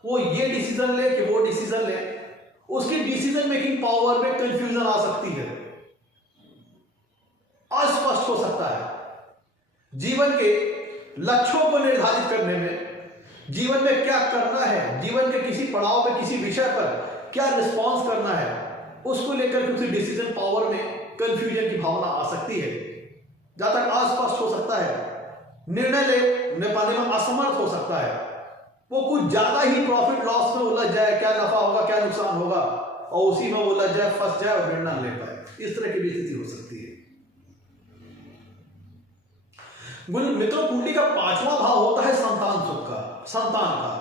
वो ये डिसीजन ले कि वो डिसीजन ले, उसकी डिसीजन मेकिंग पावर में कंफ्यूजन आ सकती है, अस्पष्ट हो सकता है। जीवन के लक्ष्यों को निर्धारित करने में, जीवन में क्या करना है, जीवन के किसी पड़ाव में, किसी विषय पर क्या रिस्पॉन्स करना है, उसको लेकर के उसी डिसीजन पावर में कंफ्यूजन की भावना आ सकती है। जातक अस्पष्ट हो सकता है, निर्णय ले पाने में असमर्थ हो सकता है, वो कुछ ज्यादा ही प्रॉफिट लॉस में उलझ जाए, क्या नफा होगा क्या नुकसान होगा, और उसी में उलझ जाए, फंस जाए और निर्णय ले पाए। इस तरह की भी स्थिति हो सकती है। मित्रों, कुंडली का 5वां भाव होता है संतान सुख का, संतान का,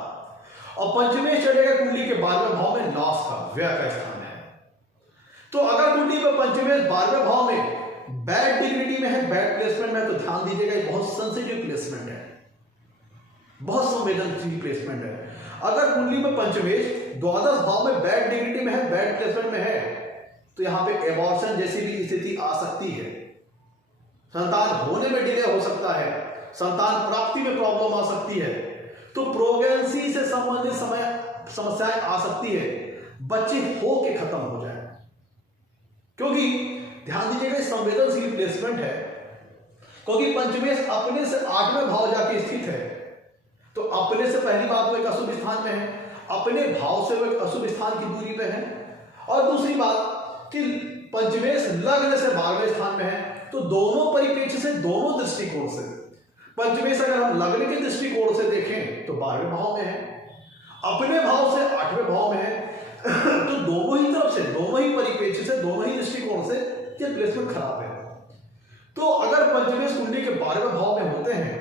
और पंचमेश चलेगा कुंडली के 12वें भाव में लॉस का, व्यय का स्थान है। तो अगर कुंडली में पंचमेश 12वें भाव में बैड डिग्निटी में है, बैड प्लेसमेंट में, तो ध्यान दीजिएगा, ये बहुत सेंसिटिव प्लेसमेंट है, बहुत संवेदनशील प्लेसमेंट है। अगर कुंडली में पंचमेश द्वादश भाव में बैड डिग्निटी में है, बैड प्लेसमेंट में है, तो यहां पे एबॉर्शन जैसी भी स्थिति आ सकती है, संतान होने में डिले हो सकता है, संतान प्राप्ति में प्रॉब्लम आ सकती है, तो प्रेगनेंसी से संबंधित समस्याएं आ सकती है, बच्चे हो के खत्म हो जाए। क्योंकि ध्यान दीजिएगा, संवेदनशील प्लेसमेंट है, क्योंकि पंचमेश अपने से 8वें भाव जाके स्थित है, तो अपने से पहली बात वो एक अशुभ स्थान में है, अपने भाव से वो एक अशुभ स्थान की दूरी पे है, और दूसरी बात कि पंचमेश लग्न से 12वें स्थान में है, तो दोनों परिप्रेक्ष्य से, दोनों दृष्टिकोण से, पंचमेश अगर हम लग्न के दृष्टिकोण से देखें तो 12वें भाव में है, अपने भाव से 8वें भाव में है, तो दोनों ही तरफ से, दोनों ही परिप्रेक्ष्य से, दोनों ही दृष्टिकोण से ये प्लेसमेंट खराब है। तो अगर पंचमेश कुंडली के 12वें भाव में होते हैं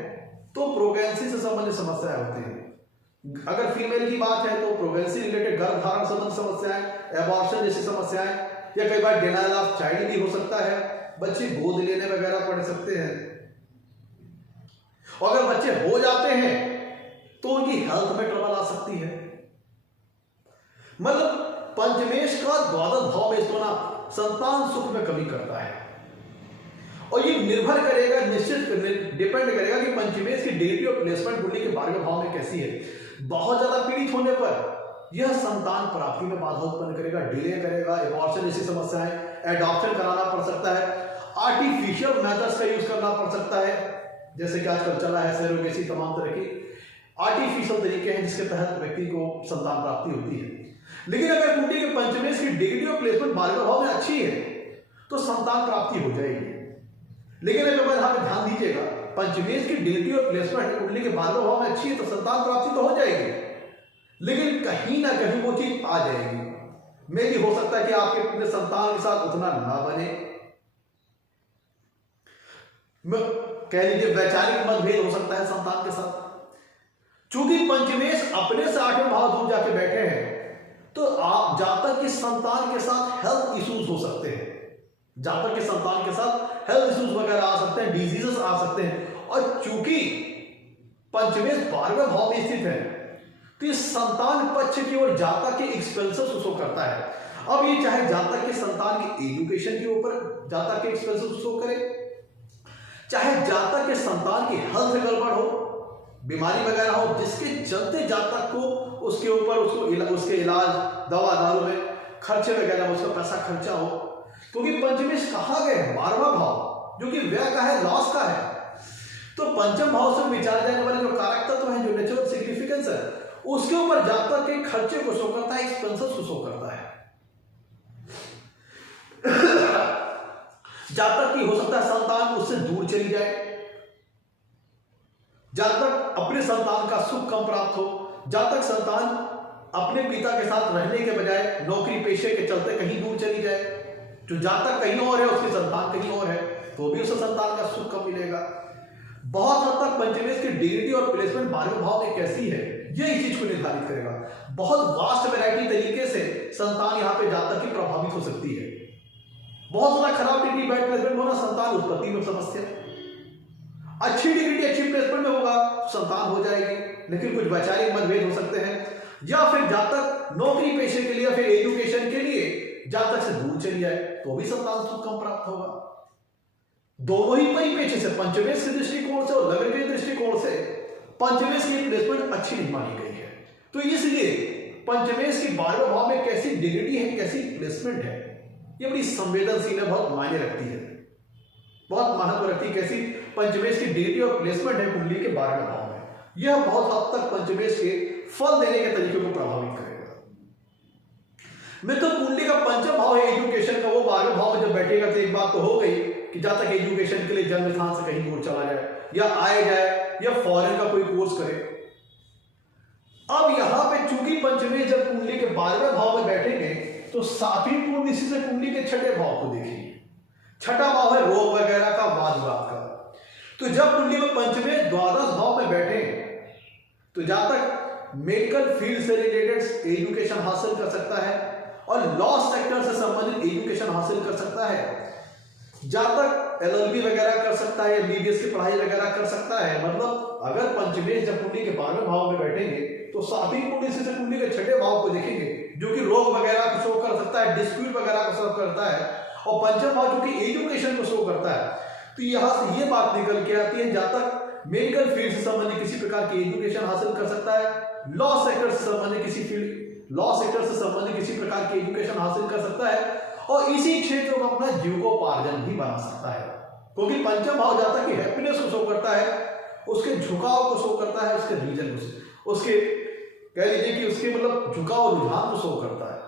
तो प्रेगनेंसी से संबंधित समस्याएं होती हैं। अगर फीमेल की बात है तो प्रेगनेंसी रिलेटेड गर्भधारण संबंधी समस्याएं, एबॉर्शन जैसी समस्याएं, या कई बार डिनायल ऑफ चाइल्ड भी हो सकता है, बच्चे गोद लेने वगैरह पड़ सकते हैं। और अगर बच्चे हो जाते हैं तो उनकी हेल्थ में ट्रबल आ सकती है। मतलब पंचमेश का द्वादश भाव में सोना संतान सुख में कमी करता है, और ये निर्भर करेगा, निश्चित डिपेंड करेगा कि पंचमेश की डिग्री ऑफ प्लेसमेंट कुंडली के 12वें भाव में कैसी है। बहुत ज्यादा पीड़ित होने पर यह संतान प्राप्ति में बाधा उत्पन्न करेगा, डिले करेगा, एबॉर्शन जैसी समस्याएं, एडॉप्शन कराना पड़ सकता है, आर्टिफिशियल मेथड्स का यूज करना पड़ सकता है, जैसे कि आजकल चला है सरोगेसी, तमाम तरह की आर्टिफिशियल तरीके हैं जिसके तहत व्यक्ति को संतान प्राप्ति होती है। लेकिन अगर कुंडली के पंचमेश की डिग्री ऑफ प्लेसमेंट 12वें भाव में अच्छी है तो संतान प्राप्ति हो जाएगी। लेकिन अगर यहां पर ध्यान दीजिएगा, पंचमेश की डिग्री ऑफ प्लेसमेंट कुंडली के 12वें भाव में अच्छी है तो संतान प्राप्ति तो हो जाएगी, लेकिन कहीं ना कहीं वो चीज आ जाएगी। मे भी हो सकता है कि आपके अपने संतान के साथ उतना ना बने, कह लीजिए वैचारिक मतभेद हो सकता है संतान के साथ। चूंकि पंचमेश अपने से 8वें भाव दूर जाके बैठे हैं, तो आप जातक के संतान के साथ हेल्थ इश्यूज हो सकते हैं, जातक के संतान के साथ हेल्थ इश्यूज वगैरह आ सकते हैं, डिजीजेस आ सकते हैं। और चूंकि पंचमेश 12वें भाव में स्थित है तो ये संतान पक्ष की ओर जातक के एक्सपेंसेस शो करता है। अब ये चाहे जातक के संतान की एजुकेशन के ऊपर जातक के एक्सपेंसेस शो करे, चाहे जातक के संतान की हेल्थ गड़बड़ हो, बीमारी वगैरह हो, जिसके चलते जातक को उसके ऊपर उसके इलाज, दवा दारू में खर्चे वगैरह में उसका पैसा खर्चा हो। क्योंकि पंचमेश कहा गया है 12वां भाव जो कि व्यय का है, लॉस का है। तो पंचम भाव से विचारे जाने वाले जो कारक तत्व है, जो नेचुरल सिग्निफिकेंस है, उसके ऊपर जातक के खर्चे को शो करता है, एक्सपेंसेस को शो करता है। जातक की हो सकता है संतान उससे दूर चली जाए, जातक अपने संतान का सुख कम प्राप्त हो, जातक संतान अपने पिता के साथ रहने के बजाय नौकरी पेशे के चलते कहीं दूर चली जाए, जो जातक कहीं और है उसकी संतान कहीं और है, तो भी उसे संतान का सुख कम मिलेगा। बहुत हद तक पंचमेश की डिग्निटी और प्लेसमेंट 12वें भाव में कैसी है, ये इस चीज को निर्धारित करेगा। बहुत वास्ट वैरायटी तरीके से संतान यहाँ पे जातक की प्रभावित हो सकती है। बहुत ज्यादा खराब डिग्री बैड प्लेसमेंट होना, संतान उत्पत्ति में समस्या। अच्छी डिग्री अच्छी प्लेसमेंट में होगा संतान हो जाएगी, लेकिन कुछ वैचारिक मतभेद हो सकते हैं, या फिर जातक नौकरी पेशे के लिए या फिर एजुकेशन के लिए जातक से दूर चली जाए तो भी संतान सुख कम प्राप्त होगा। दोनों ही परिप्रेक्ष्य से, पंचमेश के दृष्टिकोण से और लग्न के दृष्टिकोण से पंचमेश की प्लेसमेंट अच्छी नहीं मानी गई है। तो इसलिए पंचमेश की 12वें भाव में कैसी डिग्निटी है, कैसी प्लेसमेंट है, ये बड़ी संवेदनशील है, बहुत मायने रखती है, बहुत महत्व रखती है। कैसी पंचमेश की डिग्निटी और प्लेसमेंट है कुंडली के 12वें भाव में, यह बहुत हद तक पंचमेश के फल देने के तरीके को प्रभावित करेगा। मित्र, कुंडली का पंचम भाव है एजुकेशन का, वो 12वें भाव में जब बैठेगा तो एक बात तो हो गई कि जातक एजुकेशन के लिए जन्म स्थान से कहीं दूर चला जाए, या आए जाए, या फॉरेन का कोई कोर्स करे। अब यहां पे चूंकि पंचमेश जब कुंडली के 12वें भाव में बैठेंगे तो 7वीं पूर्ण इसी से कुंडली के 6ठे भाव को देखेंगे। 6ठा भाव है रोग वगैरह का, वाद विवाद का। तो जब कुंडली में पंचमेश द्वादश भाव में बैठे तो जातक मेडिकल फील्ड से रिलेटेड एजुकेशन हासिल कर सकता है और लॉ सेक्टर से संबंधित एजुकेशन हासिल कर सकता है। जातक LLB वगैरह कर सकता है, MBBS की पढ़ाई वगैरह कर सकता है। मतलब अगर पंचमेश जब कुंडली के 12वें भाव में बैठेंगे तो 7वीं कुंडली से कुंडली के 6ठे भाव को देखेंगे, जो कि रोग वगैरह को शो कर सकता है, डिस्प्यूट वगैरह को शो करता है, और पंचम भाव जो कि एजुकेशन को शो करता है। तो यहां से ये बात निकल के आती है, जातक मेडिकल फील्ड से संबंधित किसी प्रकार की एजुकेशन हासिल कर सकता है, लॉ सेक्टर से संबंधित किसी प्रकार की एजुकेशन हासिल कर सकता है, और इसी क्षेत्र में अपना जीविकोपार्जन भी बना सकता है। क्योंकि पंचम भाव जातक की हैप्पीनेस को शो करता है, उसके झुकाव को शो करता है, उसके रीजन को, उसके कह लीजिए कि उसके मतलब झुकाव रुझान को शो करता है।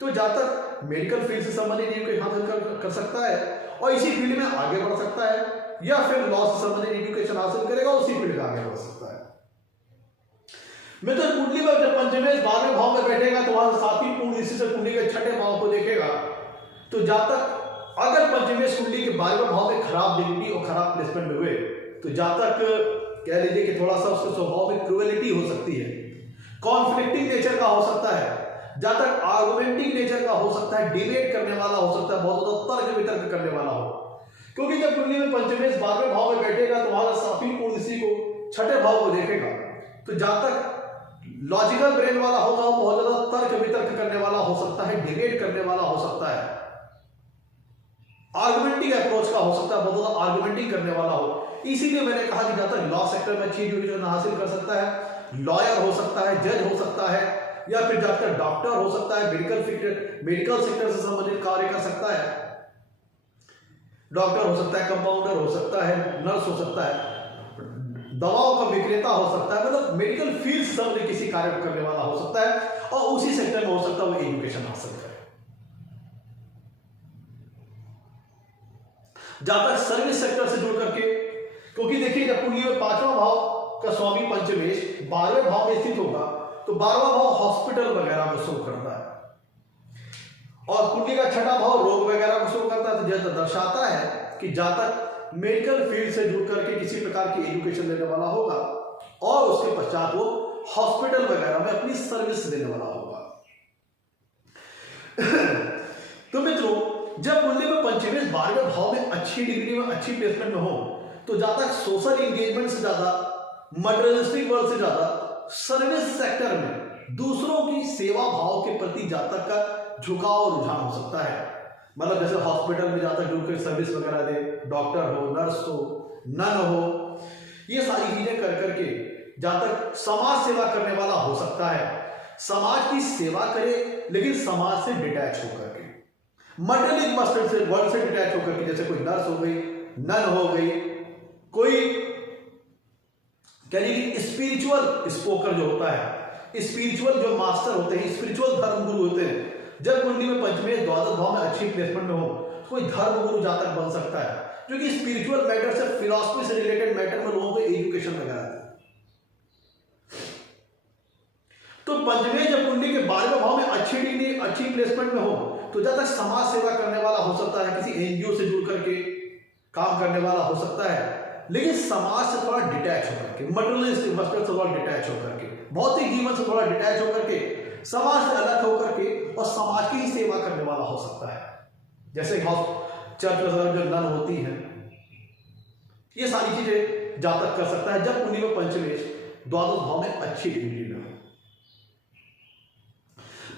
तो जातक मेडिकल फील्ड से संबंधित एजुकेशन हासिल कर सकता है और इसी फील्ड में आगे बढ़ सकता है, या फिर लॉ से संबंधित एजुकेशन हासिल करेगा, उसी फील्ड में आगे बढ़ सकता है। मित्र, कुंडली में जब पंचमेश 12वें भाव में बैठेगा तो वहां 7वीं पूर्ण इसी से कुंडली के 6ठे भाव को देखेगा। तो जातक अगर पंचमेश कुंडली के 12वें भाव में खराब डिग्निटी और खराब प्लेसमेंट में हुए तो जातक कह लीजिए कि थोड़ा सा उसके स्वभाव में क्रूएलिटी हो सकती है, कॉन्फ्लिक्टिंग नेचर का हो सकता है, जातक आर्गुमेंटिंग नेचर का हो सकता है, डिबेट करने वाला हो सकता है, बहुत ज्यादा तर्क वितर्क करने वाला हो। क्योंकि जब कुंडली में पंचमेश 12वें भाव में बैठेगा तो वहां 7वीं पूर्ण इसी को 6ठे भाव को देखेगा। तो जातक लॉजिकल ब्रेन वाला होगा, बहुत ज्यादा तर्क वितर्क करने वाला हो सकता है, डिबेट करने वाला हो सकता है, आर्गुमेंटिंग अप्रोच का हो सकता है, बहुत ज्यादा आर्गुमेंटिंग करने वाला हो। इसीलिए मैंने कहा कि जातक लॉ सेक्टर में अच्छी एजुकेशन हासिल कर सकता है, लॉयर हो सकता है, जज हो सकता है, या फिर जातक डॉक्टर हो सकता है, मेडिकल सेक्टर से संबंधित कार्य कर सकता है, डॉक्टर हो सकता है, कंपाउंडर हो सकता है, नर्स हो सकता है, दवाओं का विक्रेता हो सकता है, मतलब मेडिकल फील्ड से संबंधित किसी कार्य करने वाला हो सकता है, और उसी सेक्टर में हो सकता है वो एजुकेशन हासिल करे। जातक सर्विस सेक्टर से जुड़ करके, क्योंकि देखिए जब कुंडली में 5वां भाव का स्वामी पंचमेश 12वें भाव में स्थित होगा तो 12वां भाव हॉस्पिटल वगैरह में शो करता है, और कुंडली का 6ठा भाव रोग वगैरह को शो करता है। तो यह दर्शाता है कि जातक मेडिकल फील्ड से जुड़ करके किसी प्रकार की एजुकेशन लेने वाला होगा, और उसके पश्चात वो हॉस्पिटल वगैरह में अपनी सर्विस देने वाला होगा। तो मित्रों, जब कुंडली में पंचमेश 12वें भाव में अच्छी डिग्री में अच्छी प्लेसमेंट में हो, तो जहां तक सोशल इंगेजमेंट से ज्यादा, मटेरियलिस्टिक वर्ल्ड से ज्यादा सर्विस सेक्टर में दूसरों की सेवा भाव के प्रति जातक का झुकाव और रुझान हो सकता है। मतलब जैसे हॉस्पिटल में जातक जुड़ कर सर्विस वगैरह दे, डॉक्टर हो, नर्स हो, नन हो, ये सारी चीजें कर करके जातक समाज सेवा करने वाला हो सकता है। समाज की सेवा करे लेकिन समाज से डिटैच होकर के, मटेरियलिक मस्टर्ड से, वर्ल्ड से डिटैच होकर के, जैसे कोई नर्स हो गई, नन हो गई, कोई कह लीजिए स्पिरिचुअल स्पोकर जो होता है, स्पिरिचुअल जो मास्टर होते हैं, स्पिरिचुअल धर्मगुरु होते हैं, जब कुंडली में पंचमेश द्वादश भाव में अच्छी प्लेसमेंट में हो, कोई धर्मगुरु जातक बन सकता है जो कि स्पिरिचुअल मैटर से, फिलॉसफी से रिलेटेड मैटर में लोगों को एजुकेशन वगैरह दे। तो पंचमेश जब कुंडली के 12वें भाव में अच्छी डिग्री, अच्छी प्लेसमेंट में हो, तो जब तक समाज सेवा करने वाला हो सकता है, किसी एनजीओ से जुड़ करके काम करने वाला हो सकता है, लेकिन समाज से थोड़ा डिटैच होकर के, मटेरियलिस्टिक मस्टर्ड से थोड़ा डिटैच होकर के, भौतिक जीवन से थोड़ा डिटैच होकर के, समाज से अलग होकर के और समाज की ही सेवा करने वाला हो सकता है। जैसे चर्च में जो नन होती हैं, ये सारी चीजें जातक कर सकता है जब कुंडली में पंचमेश द्वादश भाव में अच्छी डिग्री में हो।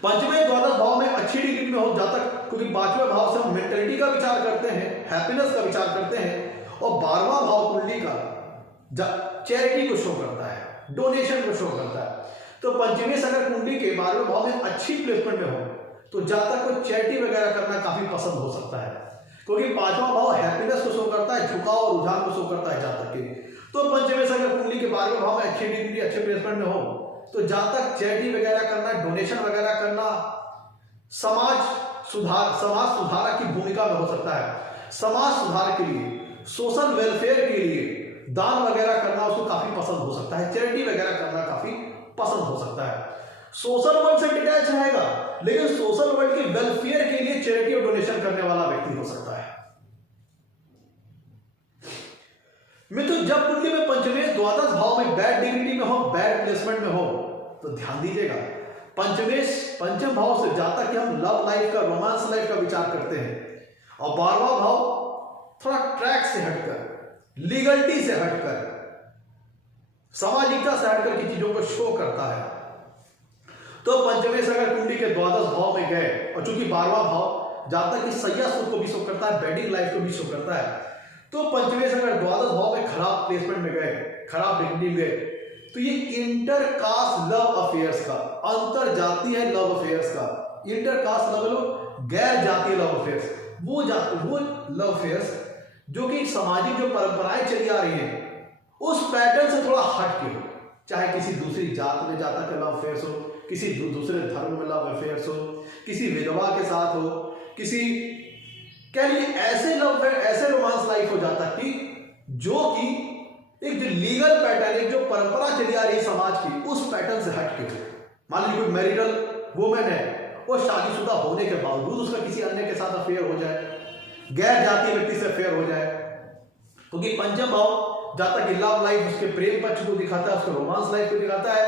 पंचमेश द्वादश भाव में अच्छी डिग्री में हो जातक, क्योंकि 5वें भाव से हम मेंटलिटी का विचार करते हैं, हैप्पीनेस का विचार करते हैं, और 12वां भाव कुंडली का चैरिटी को शो करता है, डोनेशन को शो करता है। तो पंचमेश अगर कुंडली के 12वें भाव में अच्छी प्लेसमेंट में हो, तो जातक को चैरिटी वगैरह करना काफी पसंद हो सकता है, क्योंकि 5वां भाव हैप्पीनेस को शो करता है, झुकाव और रुझान को शो करता है जातक के। तो पंचमेश अगर कुंडली के 12वें भाव में अच्छी डिग्री, अच्छे प्लेसमेंट में हो, तो जातक चैरिटी वगैरह करना, डोनेशन वगैरह करना, समाज सुधार की भूमिका में हो सकता है। समाज सुधार के लिए, सोशल वेलफेयर के लिए दान वगैरह करना उसको काफी पसंद हो सकता है, चैरिटी वगैरह करना काफी पसंद हो सकता है। सोशल वर्ल्ड से डिटैच रहेगा, लेकिन सोशल वर्ल्ड के वेलफेयर के लिए चैरिटी और डोनेशन करने वाला व्यक्ति हो सकता है। मित्रों, जब कुंडली में पंचमेश द्वादश भाव में बैड डिग्री में हो, बैड प्लेसमेंट में हो, तो ध्यान दीजिएगा, पंचमेश पंचम भाव से जातक कि हम लव लाइफ का, रोमांस लाइफ का विचार करते हैं, और 12वां भाव थोड़ा ट्रैक से हटकर, लीगलिटी से हटकर, सामाजिकता से हटकर की चीजों को शो करता है। तो पंचमेश अगर कुंडली के द्वादश भाव में गए, और चूंकि 12वां भाव जातक की सैया सुख को भी शो करता है, बेडिंग लाइफ को भी शो करता है, तो पंचमेश अगर द्वादश भाव में खराब प्लेसमेंट में गए, खराब डिग्री में गए, तो ये इंटरकास्ट लव अफेयर्स का, अंतर जातीय लव अफेयर्स का, इंटरकास्ट लव, गैर जातीय लव अफेयर्स, वो लव अफेयर्स जो कि सामाजिक जो परंपराएं चली आ रही हैं उस पैटर्न से थोड़ा हट के हो, चाहे किसी दूसरी जात में जातक का लव अफेयर्स हो, किसी दूसरे धर्म में लव अफेयर्स हो, किसी विधवा के साथ हो, किसी कह लीजिए ऐसे लव, ऐसे रोमांस लाइफ हो जाता कि जो कि एक जो लीगल पैटर्न, एक जो परंपरा चली आ रही है समाज की, उस पैटर्न से हट के हो। मान लीजिए कोई मैरिडल वुमेन है, वो शादीशुदा होने के बावजूद उसका किसी अन्य के साथ अफेयर हो जाए, गैर जातीय व्यक्ति से अफेयर हो जाए, क्योंकि पंचम भाव जातक की लव लाइफ, उसके प्रेम पक्ष को दिखाता है, उसके रोमांस लाइफ को दिखाता है,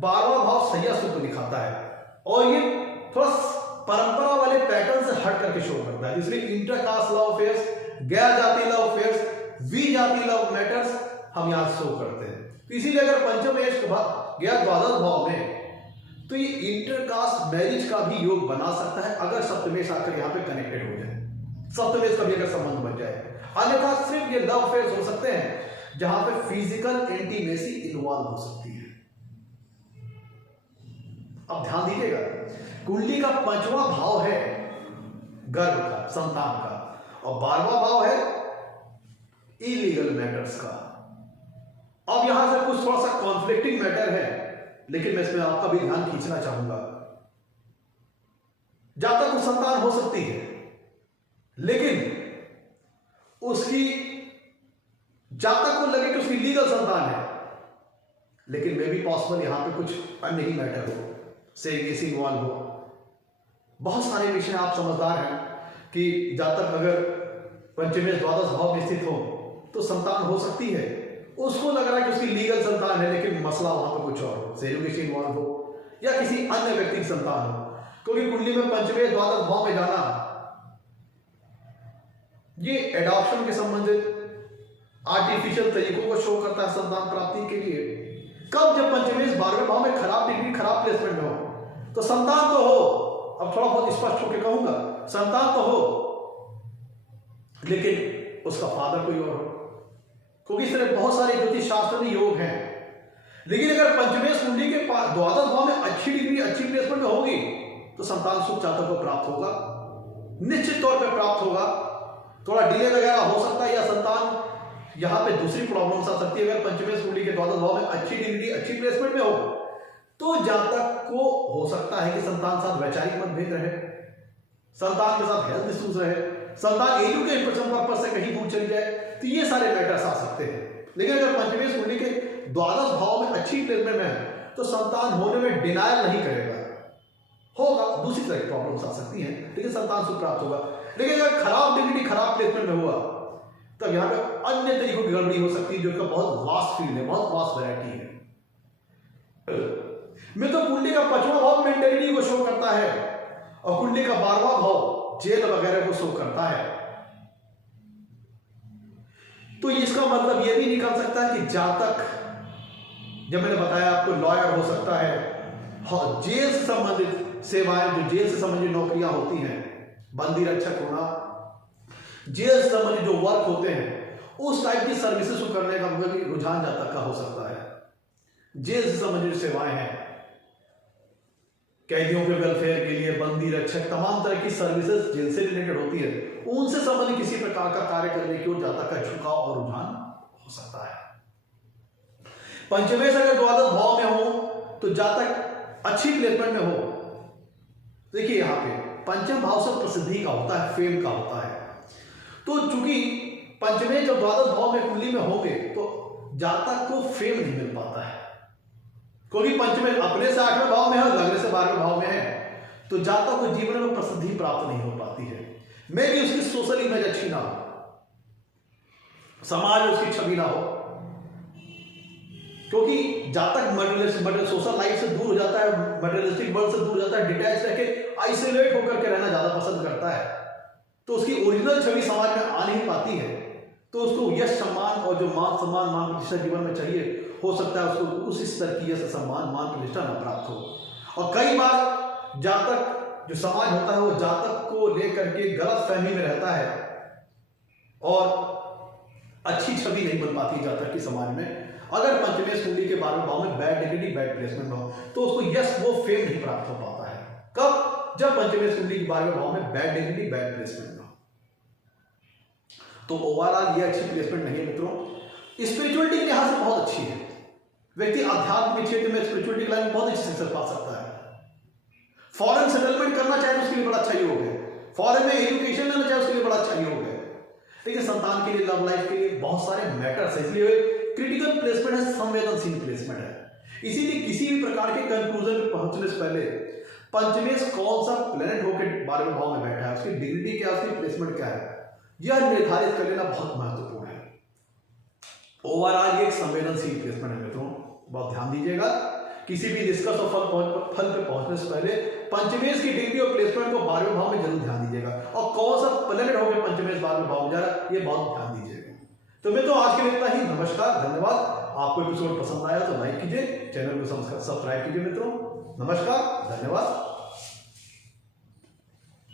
12वां भाव सैया सुख को दिखाता है, और ये थोड़ा परंपरा वाले पैटर्न से हट करके शो करता है। इसलिए इंटरकास्ट लव अफेयर्स, गैर जातीय लव अफेयर्स, विजातीय लव मैटर्स हम यहां शो करते हैं। तो इसीलिए अगर पंचमेश गया द्वादश भाव में, तो ये इंटरकास्ट मैरिज का भी योग बना सकता है अगर सप्तमेश आकर यहाँ पे कनेक्टेड हो जाए, सप्तमेश का भी अगर संबंध बन जाए। अन्यथा सिर्फ ये लव अफेयर्स हो सकते हैं जहां पे फिजिकल इंटीमेसी इन्वॉल्व हो सकती है। अब ध्यान दीजिएगा, कुंडली का 5वां भाव है गर्भ का, संतान का, और 12वां भाव है इलीगल मैटर्स का। अब यहां से कुछ थोड़ा सा कॉन्फ्लिक्टिंग मैटर है, लेकिन मैं इसमें आपका भी ध्यान खींचना चाहूंगा। जातक को संतान हो सकती है, लेकिन उसकी जातक को लगे कि उसकी लीगल संतान है, लेकिन मे भी पॉसिबल यहां पे कुछ अन्य ही मैटर हो, सेगेसी इन्वॉल्व हो। बहुत सारे विषय आप समझदार हैं कि जातक अगर पंचमेश द्वादश भाव में स्थित हो तो संतान हो सकती है, उसको लग रहा है कि उसकी लीगल संतान है, लेकिन मसला वहां पर कुछ और हो, सेगेसी इन्वॉल्व हो या किसी अन्य व्यक्ति की संतान हो। क्योंकि कुंडली में पंचमेश द्वादश भाव में जाना ये एडॉप्शन के संबंधित आर्टिफिशियल तरीकों को शो करता है संतान प्राप्ति के लिए। कब? जब पंचमेश 12वें भाव में खराब डिग्री, खराब प्लेसमेंट में हो तो संतान तो हो, अब थोड़ा बहुत स्पष्ट होकर कहूंगा, संतान तो हो लेकिन उसका फादर कोई और हो, क्योंकि इस तरह बहुत सारे ज्योतिष शास्त्र में योग हैं। लेकिन अगर पंचमेश कुंडली के द्वादश भाव में अच्छी डिग्री, अच्छी प्लेसमेंट में होगी तो संतान सुख जातक को प्राप्त होगा, निश्चित तौर पर प्राप्त होगा। थोड़ा डिले वगैरह हो सकता है या संतान यहां पे दूसरी प्रॉब्लम्स आ सकती है। अगर पंचमेश कुंडली के द्वादश भाव में अच्छी डिग्री, अच्छी प्लेसमेंट में हो तो जातक को हो सकता है कि संतान साथ वैचारिक मतभेद रहे, संतान के साथ हेल्थ इश्यूज रहे, संतान एजुकेशन पर्पस से कहीं दूर चली जाए, तो ये सारे मैटर्स आ सकते हैं। लेकिन अगर पंचमेश कुंडली के द्वादश भाव में अच्छी प्लेसमेंट में है तो संतान होने में डिनायल नहीं करेगा, होगा, दूसरी तरह की प्रॉब्लम्स आ सकती हैं लेकिन संतान सुख प्राप्त होगा। लेकिन अगर खराब डिग्री, खराब प्लेसमेंट में हुआ तब यहाँ पे अन्य तरीकों की गड़बड़ी हो सकती है, जो कि बहुत वास्ट फील्ड है, बहुत वास्ट वैरायटी है। मैं तो कुंडली का 5वां भाव मेंटेलिटी को शो करता है और कुंडली का 12वां भाव जेल वगैरह को शो करता है। तो इसका मतलब यह भी निकल सकता है कि जातक, जब मैंने बताया आपको, लॉयर हो सकता है, हाँ, जेल से संबंधित सेवाएं, जो जेल से संबंधित नौकरियां होती हैं, बंदी रक्षक होना, जेल से संबंधित जो वर्क होते हैं, उस टाइप की सर्विसेज को करने का भी रुझान जातक का हो सकता है। जेल से संबंधित सेवाएं हैं, कैदियों के वेलफेयर के लिए, बंदी रक्षक, तमाम तरह की सर्विसेज जेल से रिलेटेड होती है, उनसे संबंधित किसी प्रकार का कार्य करने की ओर जातक का झुकाव और रुझान हो सकता है। पंचमेश अगर द्वादश भाव में हो तो जातक अच्छी प्लेसमेंट में हो। देखिए यहां पे पंचम भाव से प्रसिद्धि का होता है, फेम का होता है। तो चूंकि पंचमेश जब द्वादश भाव में कुंडली में होंगे तो जातक को फेम नहीं मिल पाता है, क्योंकि पंचमेश अपने से 8वें भाव में है, लगने से 12वें भाव में है, तो जातक को जीवन में प्रसिद्धि प्राप्त नहीं हो पाती है। मे भी उसकी सोशल इमेज अच्छी ना हो, समाज में उसकी छवि ना हो, क्योंकि जातक मटेरियल सोशल लाइफ से दूर हो जाता है, मटेरियलिस्टिक वर्ल्ड से दूर हो जाता है, डिटैच रह के आइसोलेट होकर के रहना ज्यादा पसंद करता है, तो उसकी ओरिजिनल छवि समाज में आ नहीं पाती है। तो उसको यश, सम्मान और जो मान सम्मान, मान प्रतिष्ठा जीवन में चाहिए, हो सकता है उसको उस स्तर की यश, सम्मान, मान प्रतिष्ठा न प्राप्त हो। और कई बार जातक, जो समाज होता है, वो जातक को लेकर के गलत फहमी में रहता है और अच्छी छवि नहीं बन पाती जातक की समाज में। अगर पंचमेश कुंडली के 12वें भाव में बैड डिग्री, बैड प्लेसमेंट हो तो उसको यश, वो फेम नहीं प्राप्त हो पाता है। कब? जब पंचमेश कुंडली के 12वें भाव में बैड डिग्री, बैड प्लेसमेंट हो। तो ओवरऑल ये अच्छी प्लेसमेंट नहीं है मित्रों। स्पिरिचुअलिटी के लिहाज से बहुत अच्छी है, व्यक्ति आध्यात्म के क्षेत्र में, स्पिरिचुअलिटी लाइन में बहुत अच्छी सक्सेस पा सकता है। फॉरेन सेटलमेंट करना चाहे तो उसके लिए बड़ा अच्छा योग है, फॉरेन में एजुकेशन लेना चाहे उसके लिए बड़ा अच्छा योग है। लेकिन संतान के लिए, लव लाइफ के लिए बहुत सारे मैटर्स है, इसलिए क्रिटिकल प्लेसमेंट है, संवेदनशील प्लेसमेंट है। इसीलिए किसी भी प्रकार के कंक्लूजन पे पहुंचने से पहले पंचमेश कौन सा प्लेनेट होकर 12वें भाव में बैठा है, उसकी डिग्निटी क्या, उसकी प्लेसमेंट क्या है, यह निर्धारित कर लेना बहुत महत्वपूर्ण है। ओवरऑल ये एक संवेदनशील प्लेसमेंट है मित्रों, बहुत ध्यान दीजिएगा। किसी भी निष्कर्ष और फल पे पहुंचने से पहले पंचमेश की डिग्री और प्लेसमेंट को 12वें भाव में जरूर ध्यान दीजिएगा, और कौन सा प्लेनेट होकर पंचमेश 12वें भाव में जा रहा है, ये बहुत ध्यान दीजिएगा। तो मित्रों आज के लिए इतना ही, नमस्कार, धन्यवाद। आपको एपिसोड पसंद आया तो लाइक कीजिए, चैनल को सब्सक्राइब कीजिए मित्रों। नमस्कार, धन्यवाद।